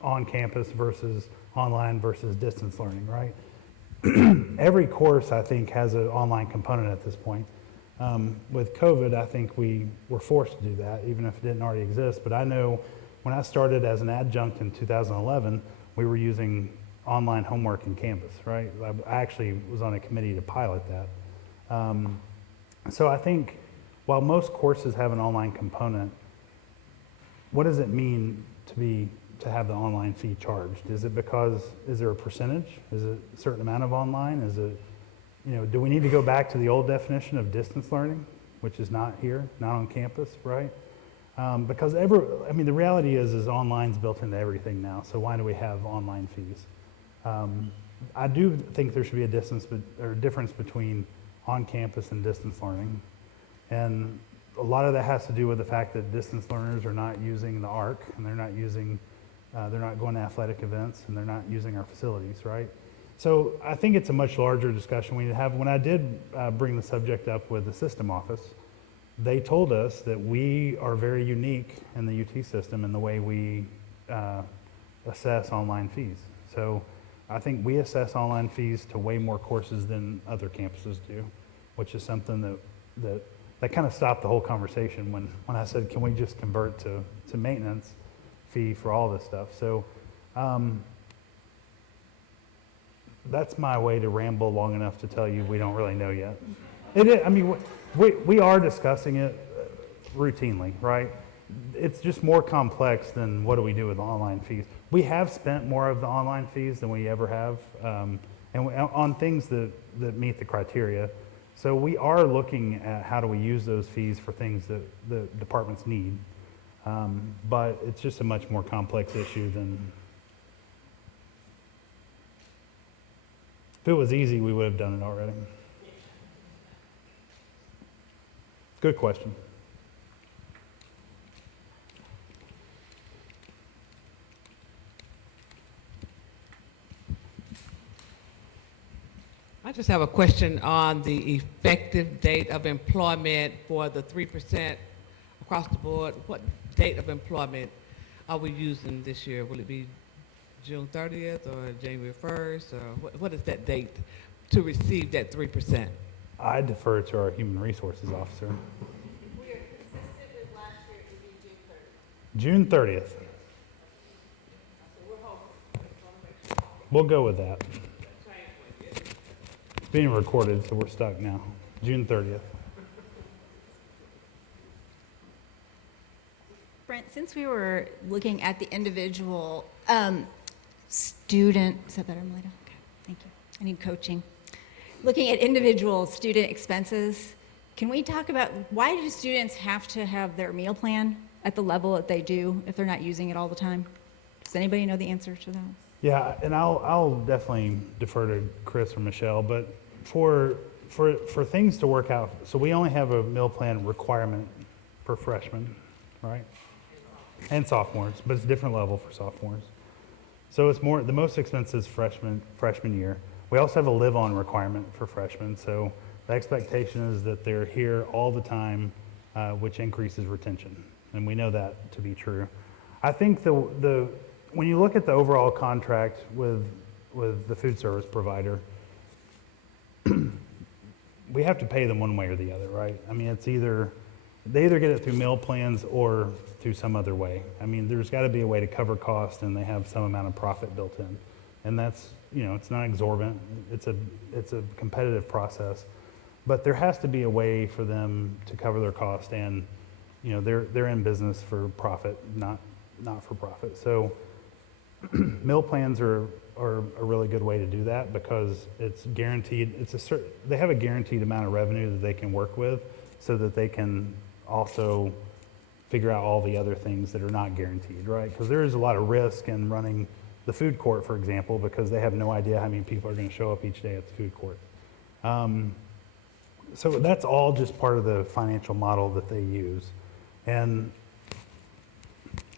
on-campus versus online versus distance learning, right? every course, I think, has an online component at this point. With COVID, I think we were forced to do that, even if it didn't already exist. But I know when I started as an adjunct in 2011, we were using online homework in Canvas, right? I actually was on a committee to pilot that. So I think while most courses have an online component, what does it mean to have the online fee charged? Is there a percentage? Is it a certain amount of online? Is it, do we need to go back to the old definition of distance learning, which is not here, not on campus, right? Because the reality is online's built into everything now, so why do we have online fees? I do think there should be a difference between on-campus and distance learning. And a lot of that has to do with the fact that distance learners are not using the ARC, and they're not going to athletic events, and they're not using our facilities, right? So I think it's a much larger discussion we need to have. When I did bring the subject up with the system office, they told us that we are very unique in the UT system in the way we assess online fees. So I think we assess online fees to way more courses than other campuses do, which is something that kind of stopped the whole conversation when I said, can we just convert to maintenance fee for all this stuff? So that's my way to ramble long enough to tell you we don't really know yet. We are discussing it routinely, right? It's just more complex than what do we do with the online fees. We have spent more of the online fees than we ever have, on things that meet the criteria. So we are looking at how do we use those fees for things that the departments need. But it's just a much more complex issue than... If it was easy, we would have done it already. Good question. I just have a question on the effective date of employment for the 3% across the board. What date of employment are we using this year? Will it be June 30th or January 1st? Or what is that date to receive that 3%? I defer to our human resources officer. If we are consistent with last year, it would be June 30th. June 30th. So we're hoping. We'll go with that. It's being recorded, so we're stuck now. June 30th. Brent, since we were looking at the individual student, is that better, Melita? Okay, thank you. I need coaching. Looking at individual student expenses, can we talk about why do students have to have their meal plan at the level that they do if they're not using it all the time? Does anybody know the answer to that? Yeah, and I'll definitely defer to Chris or Michelle, but for things to work out, so we only have a meal plan requirement for freshmen, right? And sophomores, but it's a different level for sophomores. So it's the most expensive is freshman year. We also have a live-on requirement for freshmen, so the expectation is that they're here all the time, which increases retention, and we know that to be true. I think when you look at the overall contract with the food service provider, we have to pay them one way or the other, right? I mean, they either get it through meal plans or through some other way. I mean, there's got to be a way to cover cost, and they have some amount of profit built in, and that's, it's not exorbitant. It's a competitive process, but there has to be a way for them to cover their cost, and they're in business for profit, not for profit. So meal plans are a really good way to do that because it's guaranteed. They have a guaranteed amount of revenue that they can work with, so that they can also figure out all the other things that are not guaranteed, right? Because there is a lot of risk in running the food court, for example, because they have no idea how many people are going to show up each day at the food court. So that's all just part of the financial model that they use. And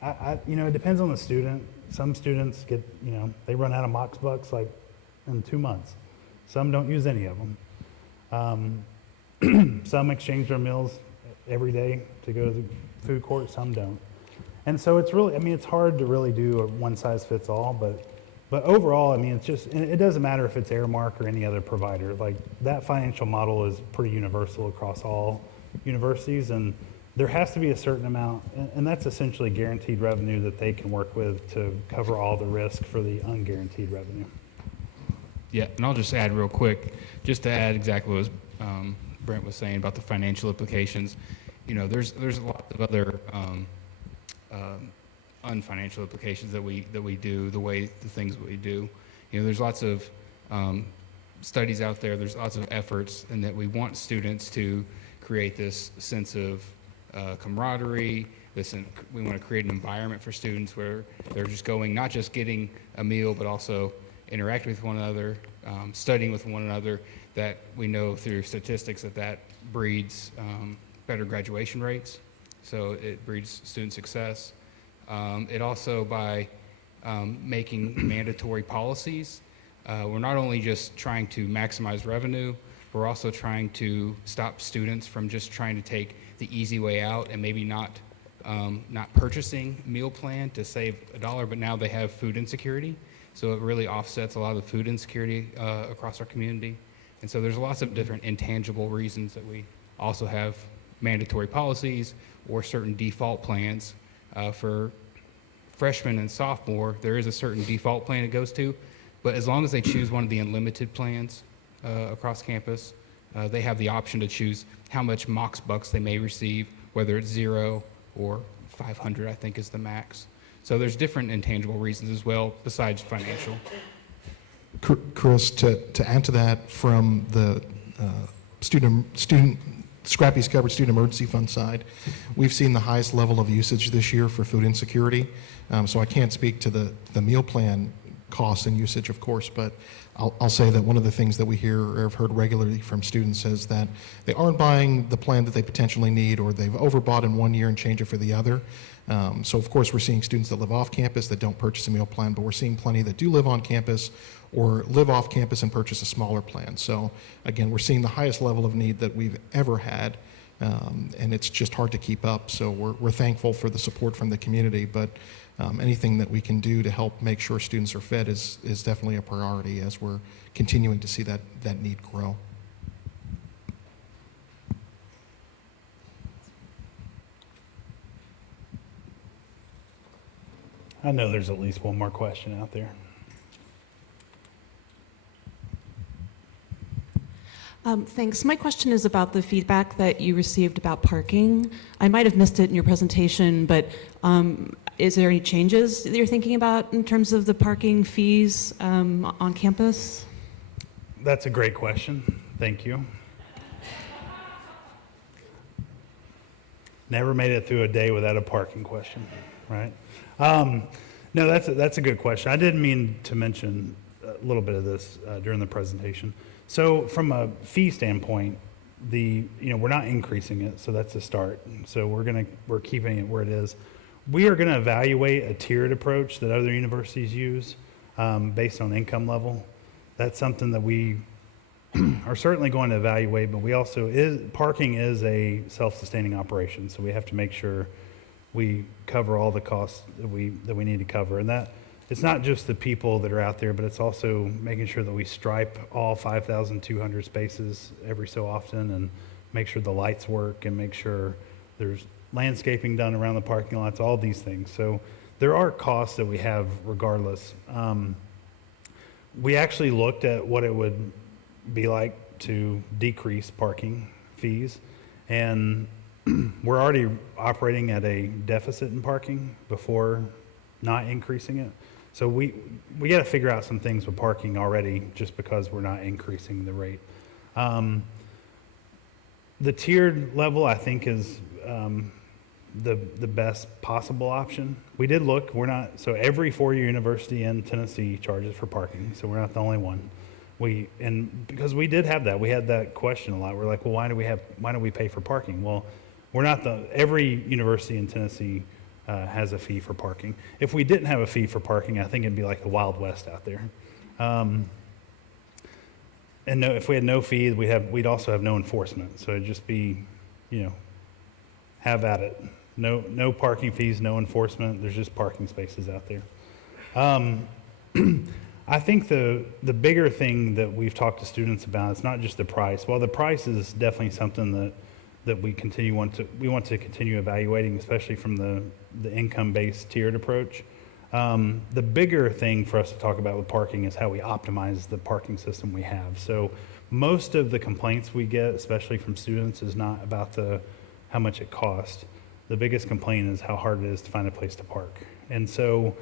it depends on the student. Some students get, they run out of Mox Bucks like in 2 months. Some don't use any of them. Some exchange their meals every day to go to the food court, some don't. And so it's really, it's hard to really do a one-size-fits-all, but But overall, I mean, it's just, and it doesn't matter if it's Airmark or any other provider. Like, that financial model is pretty universal across all universities, and there has to be a certain amount, and that's essentially guaranteed revenue that they can work with to cover all the risk for the unguaranteed revenue. Yeah, and I'll just add real quick, just to add exactly what Brent was saying about the financial implications. You know, there's a lot of other unfinancial implications that we do, the things that we do. You know, there's lots of studies out there, there's lots of efforts, and that we want students to create this sense of camaraderie. We want to create an environment for students where they're just going, not just getting a meal, but also interacting with one another, studying with one another. That we know through statistics that breeds better graduation rates. So it breeds student success. It also, by making mandatory policies, we're not only just trying to maximize revenue, we're also trying to stop students from just trying to take the easy way out and maybe not purchasing meal plan to save $1, but now they have food insecurity. So it really offsets a lot of the food insecurity across our community. And so there's lots of different intangible reasons that we also have mandatory policies or certain default plans. For freshmen and sophomore, there is a certain default plan it goes to, but as long as they choose one of the unlimited plans across campus, they have the option to choose how much Mox bucks they may receive, whether it's 0 or 500, I think is the max. So there's different intangible reasons as well, besides financial. Chris, to add to that, from the Scrappy's Covered Student Emergency Fund side, we've seen the highest level of usage this year for food insecurity. So I can't speak to the meal plan costs and usage, of course, but I'll say that one of the things that we hear or have heard regularly from students is that they aren't buying the plan that they potentially need, or they've overbought in one year and change it for the other. So of course we're seeing students that live off campus that don't purchase a meal plan, but we're seeing plenty that do live on campus or live off campus and purchase a smaller plan. So again, we're seeing the highest level of need that we've ever had, and it's just hard to keep up. So we're thankful for the support from the community, but anything that we can do to help make sure students are fed is definitely a priority as we're continuing to see that need grow. I know there's at least one more question out there. Thanks. My question is about the feedback that you received about parking. I might have missed it in your presentation, but is there any changes that you're thinking about in terms of the parking fees on campus? That's a great question. Thank you. Never made it through a day without a parking question, right? No, that's a good question. I didn't mean to mention a little bit of this during the presentation. So from a fee standpoint, we're not increasing it, so that's a start. So we're keeping it where it is. We are gonna evaluate a tiered approach that other universities use based on income level. That's something that we are certainly going to evaluate, but parking is a self-sustaining operation, so we have to make sure we cover all the costs that we need to cover. And that it's not just the people that are out there, but it's also making sure that we stripe all 5,200 spaces every so often and make sure the lights work and make sure there's landscaping done around the parking lots, all these things. So there are costs that we have regardless. We actually looked at what it would be like to decrease parking fees, and we're already operating at a deficit in parking before not increasing it. So we got to figure out some things with parking already just because we're not increasing the rate. The tiered level, I think, is the best possible option. We did look, so every four-year university in Tennessee charges for parking, so we're not the only one. And because we did have that, we had that question a lot. We're like, well, why do we pay for parking? Well, every university in Tennessee has a fee for parking. If we didn't have a fee for parking, I think it'd be like the Wild West out there. And if we had no fee, we'd also have no enforcement. So it'd just be, have at it. No parking fees, no enforcement. There's just parking spaces out there. I think the bigger thing that we've talked to students about is not just the price. While the price is definitely something that we want to continue evaluating, especially from the income-based tiered approach. The bigger thing for us to talk about with parking is how we optimize the parking system we have. So most of the complaints we get, especially from students, is not about how much it costs. The biggest complaint is how hard it is to find a place to park. And so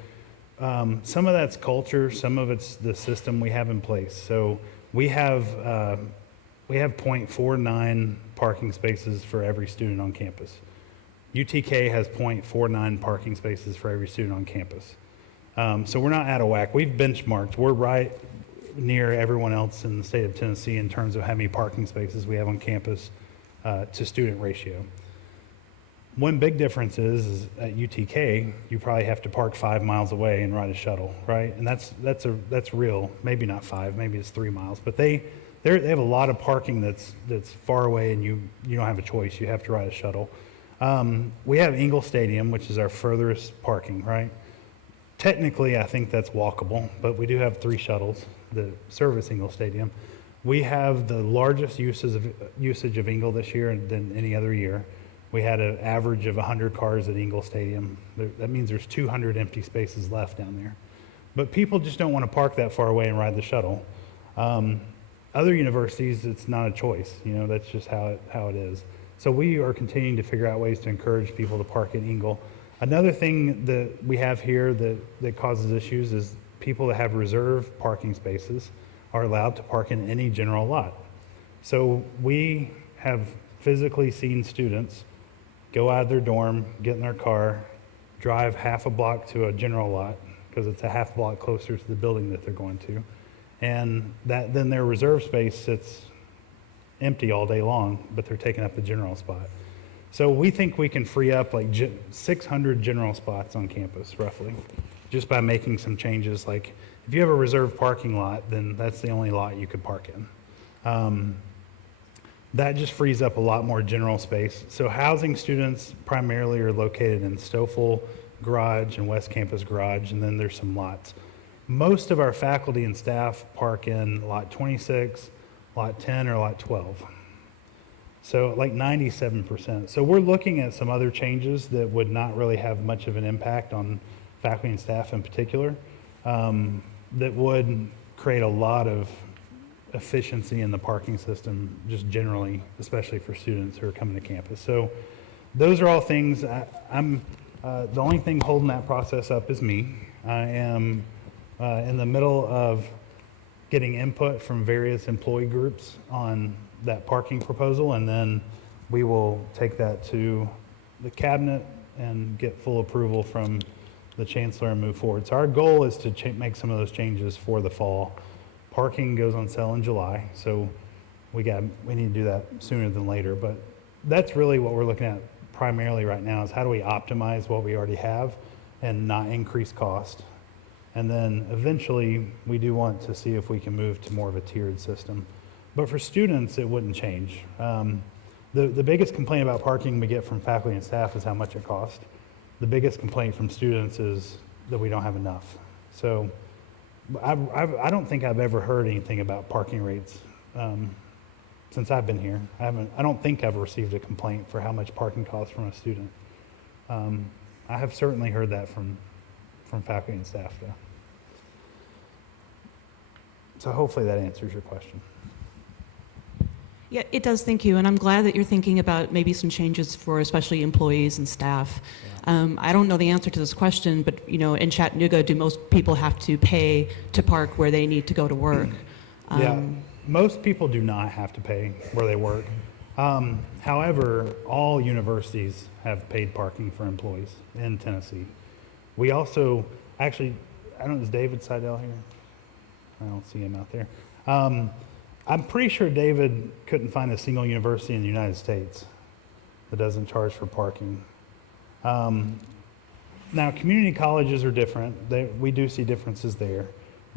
some of that's culture, some of it's the system we have in place. So we have 0.49 parking spaces for every student on campus. UTK has 0.49 parking spaces for every student on campus. So we're not out of whack. We've benchmarked. We're right near everyone else in the state of Tennessee in terms of how many parking spaces we have on campus to student ratio. One big difference is at UTK, you probably have to park 5 miles away and ride a shuttle, right? And that's real. Maybe not 5, maybe it's 3 miles, but they have a lot of parking that's far away, and you don't have a choice. You have to ride a shuttle. We have Ingle Stadium, which is our furthest parking, right? Technically, I think that's walkable, but we do have 3 shuttles that service Ingle Stadium. We have the largest usage of Ingle this year than any other year. We had an average of 100 cars at Ingle Stadium. That means there's 200 empty spaces left down there. But people just don't want to park that far away and ride the shuttle. Other universities, it's not a choice. That's just how it is. So we are continuing to figure out ways to encourage people to park at Ingle. Another thing that we have here that causes issues is people that have reserved parking spaces are allowed to park in any general lot. So we have physically seen students go out of their dorm, get in their car, drive half a block to a general lot, because it's a half block closer to the building that they're going to. And then their reserve space sits empty all day long, but they're taking up the general spot. So we think we can free up like 600 general spots on campus, roughly, just by making some changes. Like if you have a reserved parking lot, then that's the only lot you could park in. That just frees up a lot more general space. So housing students primarily are located in Stoffel Garage and West Campus Garage, and then there's some lots. Most of our faculty and staff park in lot 26, lot 10, or lot 12. So like 97%. So we're looking at some other changes that would not really have much of an impact on faculty and staff in particular, that would create a lot of efficiency in the parking system just generally, especially for students who are coming to campus. So those are all things. I'm the only thing holding that process up is me. I am in the middle of getting input from various employee groups on that parking proposal, and then we will take that to the cabinet and get full approval from the chancellor and move forward. So our goal is to make some of those changes for the fall. Parking goes on sale in July, so we need to do that sooner than later. But that's really what we're looking at primarily right now, is how do we optimize what we already have and not increase cost. And then eventually we do want to see if we can move to more of a tiered system. But for students, it wouldn't change. The biggest complaint about parking we get from faculty and staff is how much it costs. The biggest complaint from students is that we don't have enough. So I don't think I've ever heard anything about parking rates since I've been here. I don't think I've received a complaint for how much parking costs from a student. I have certainly heard that from faculty and staff, though. So hopefully that answers your question. Yeah, it does, thank you. And I'm glad that you're thinking about maybe some changes for especially employees and staff. I don't know the answer to this question, but in Chattanooga, do most people have to pay to park where they need to go to work? Yeah, most people do not have to pay where they work. However, all universities have paid parking for employees in Tennessee. We also, actually, I don't know, is David Seidel here? I don't see him out there. I'm pretty sure David couldn't find a single university in the United States that doesn't charge for parking. Now, community colleges are different. We do see differences there.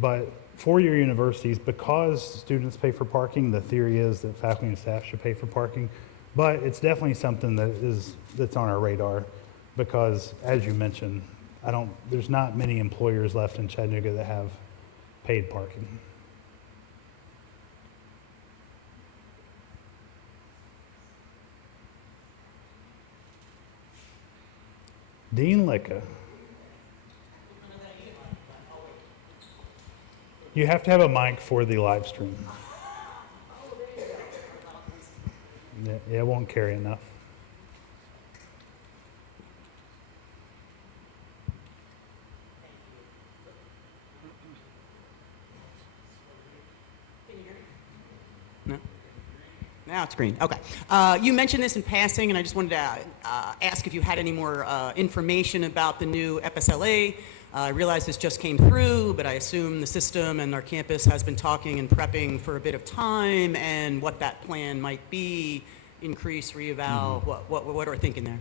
But four-year universities, because students pay for parking, the theory is that faculty and staff should pay for parking. But it's definitely something that's on our radar because, as you mentioned, there's not many employers left in Chattanooga that have paid parking. Dean Licka. You have to have a mic for the live stream. Yeah, it won't carry enough. Now it's green. Okay. You mentioned this in passing, and I just wanted to ask if you had any more information about the new FSLA. I realize this just came through, but I assume the system and our campus has been talking and prepping for a bit of time, and what that plan might be, increase, reeval, what are we thinking there?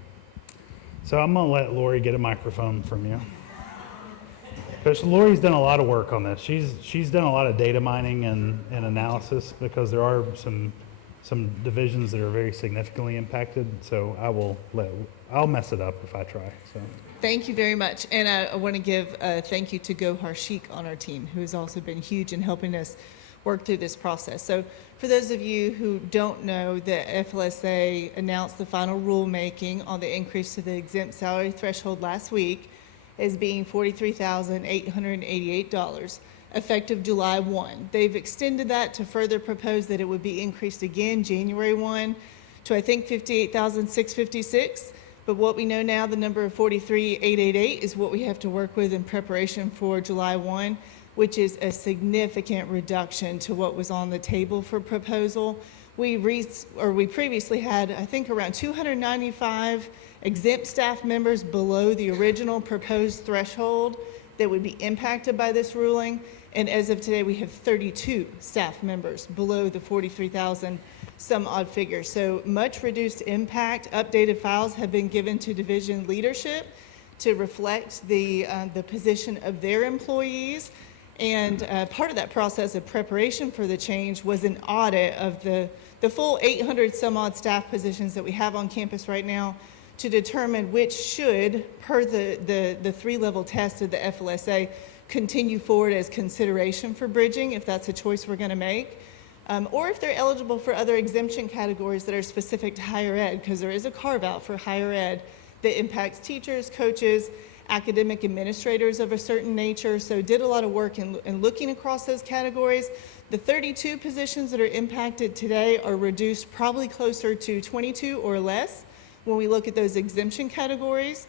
So I'm gonna let Lori get a microphone from you. Because Lori's done a lot of work on this. She's done a lot of data mining and analysis, because there are some divisions that are very significantly impacted. So I'll mess it up if I try. So. Thank you very much. And I want to give a thank you to Gohar Sheikh on our team, who has also been huge in helping us work through this process. So for those of you who don't know, the FLSA announced the final rulemaking on the increase to the exempt salary threshold last week as being $43,888, effective July 1. They've extended that to further propose that it would be increased again January 1 to, I think, $58,656. But what we know now, the number of 43,888 is what we have to work with in preparation for July 1, which is a significant reduction to what was on the table for proposal. We previously had, I think, around 295 exempt staff members below the original proposed threshold that would be impacted by this ruling. And as of today, we have 32 staff members below the 43,000 some odd figure. So much reduced impact. Updated files have been given to division leadership to reflect the position of their employees. And part of that process of preparation for the change was an audit of the full 800 some odd staff positions that we have on campus right now, to determine which should, per the three-level test of the FLSA, continue forward as consideration for bridging, if that's a choice we're going to make. Or if they're eligible for other exemption categories that are specific to higher ed, because there is a carve-out for higher ed that impacts teachers, coaches, academic administrators of a certain nature. So did a lot of work in looking across those categories. The 32 positions that are impacted today are reduced probably closer to 22 or less when we look at those exemption categories.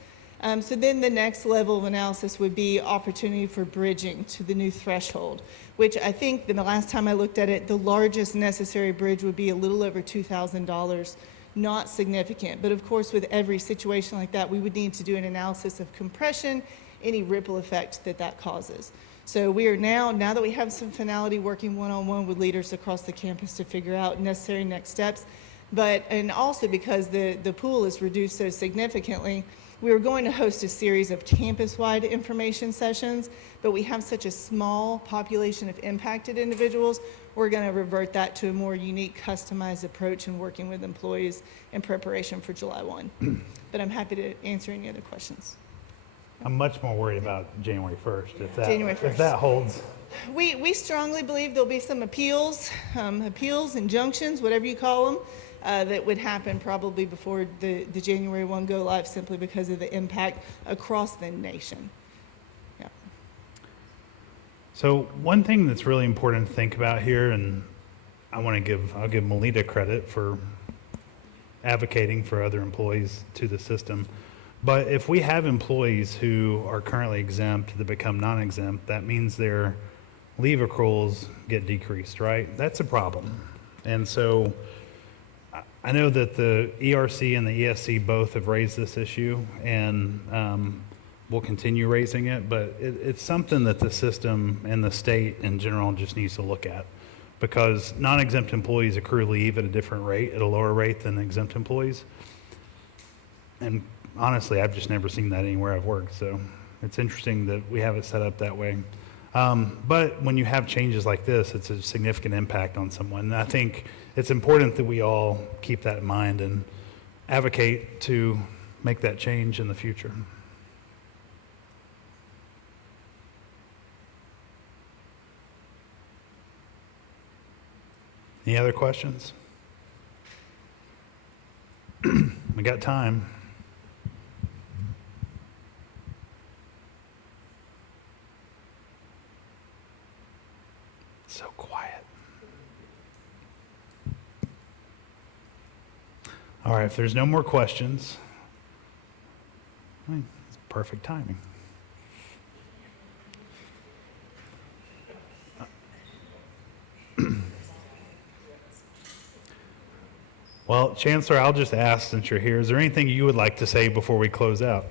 So then the next level of analysis would be opportunity for bridging to the new threshold, which I think the last time I looked at it, the largest necessary bridge would be a little over $2,000, not significant. But of course, with every situation like that, we would need to do an analysis of compression, any ripple effect that causes. So we are now that we have some finality, working one-on-one with leaders across the campus to figure out necessary next steps. And also because the pool is reduced so significantly, we were going to host a series of campus-wide information sessions, but we have such a small population of impacted individuals, we're going to revert that to a more unique, customized approach in working with employees in preparation for July 1. But I'm happy to answer any other questions. I'm much more worried about January 1st, January 1st. if that holds. We strongly believe there'll be some appeals, injunctions, whatever you call them, that would happen probably before the January 1 go live, simply because of the impact across the nation. Yeah. So one thing that's really important to think about here, and I'll give Melita credit for advocating for other employees to the system. But if we have employees who are currently exempt that become non-exempt, that means their leave accruals get decreased, right? That's a problem. And so I know that the ERC and the ESC both have raised this issue, and will continue raising it, but it's something that the system and the state in general just needs to look at, because non-exempt employees accrue leave at a different rate, at a lower rate than exempt employees. And honestly, I've just never seen that anywhere I've worked, so it's interesting that we have it set up that way. But when you have changes like this, it's a significant impact on someone. And I think it's important that we all keep that in mind and advocate to make that change in the future. Any other questions? We got time. So quiet. All right, if there's no more questions, it's perfect timing. Well, Chancellor, I'll just ask since you're here, is there anything you would like to say before we close out?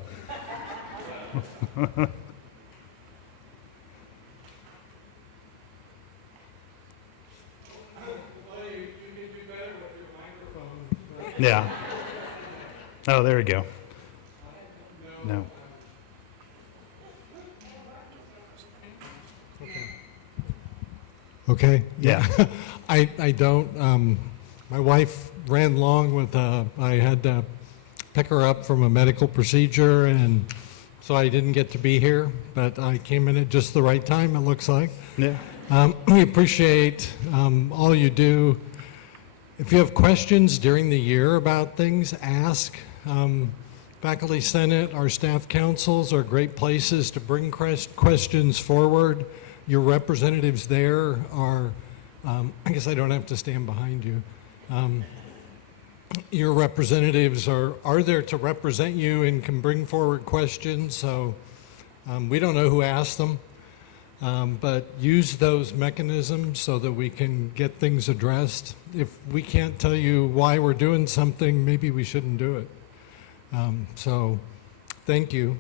Yeah. Oh, there we go. No. Okay. Yeah. I don't, my wife ran long with, I had to pick her up from a medical procedure, and so I didn't get to be here, but I came in at just the right time, it looks like. Yeah. We appreciate all you do. If you have questions during the year about things, ask. Faculty Senate, our staff councils are great places to bring questions forward. Your representatives there are, I guess I don't have to stand behind you. Your representatives are there to represent you and can bring forward questions, so we don't know who asked them, but use those mechanisms so that we can get things addressed. If we can't tell you why we're doing something, maybe we shouldn't do it. So thank you.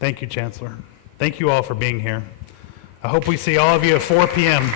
Thank you, Chancellor. Thank you all for being here. I hope we see all of you at 4 p.m.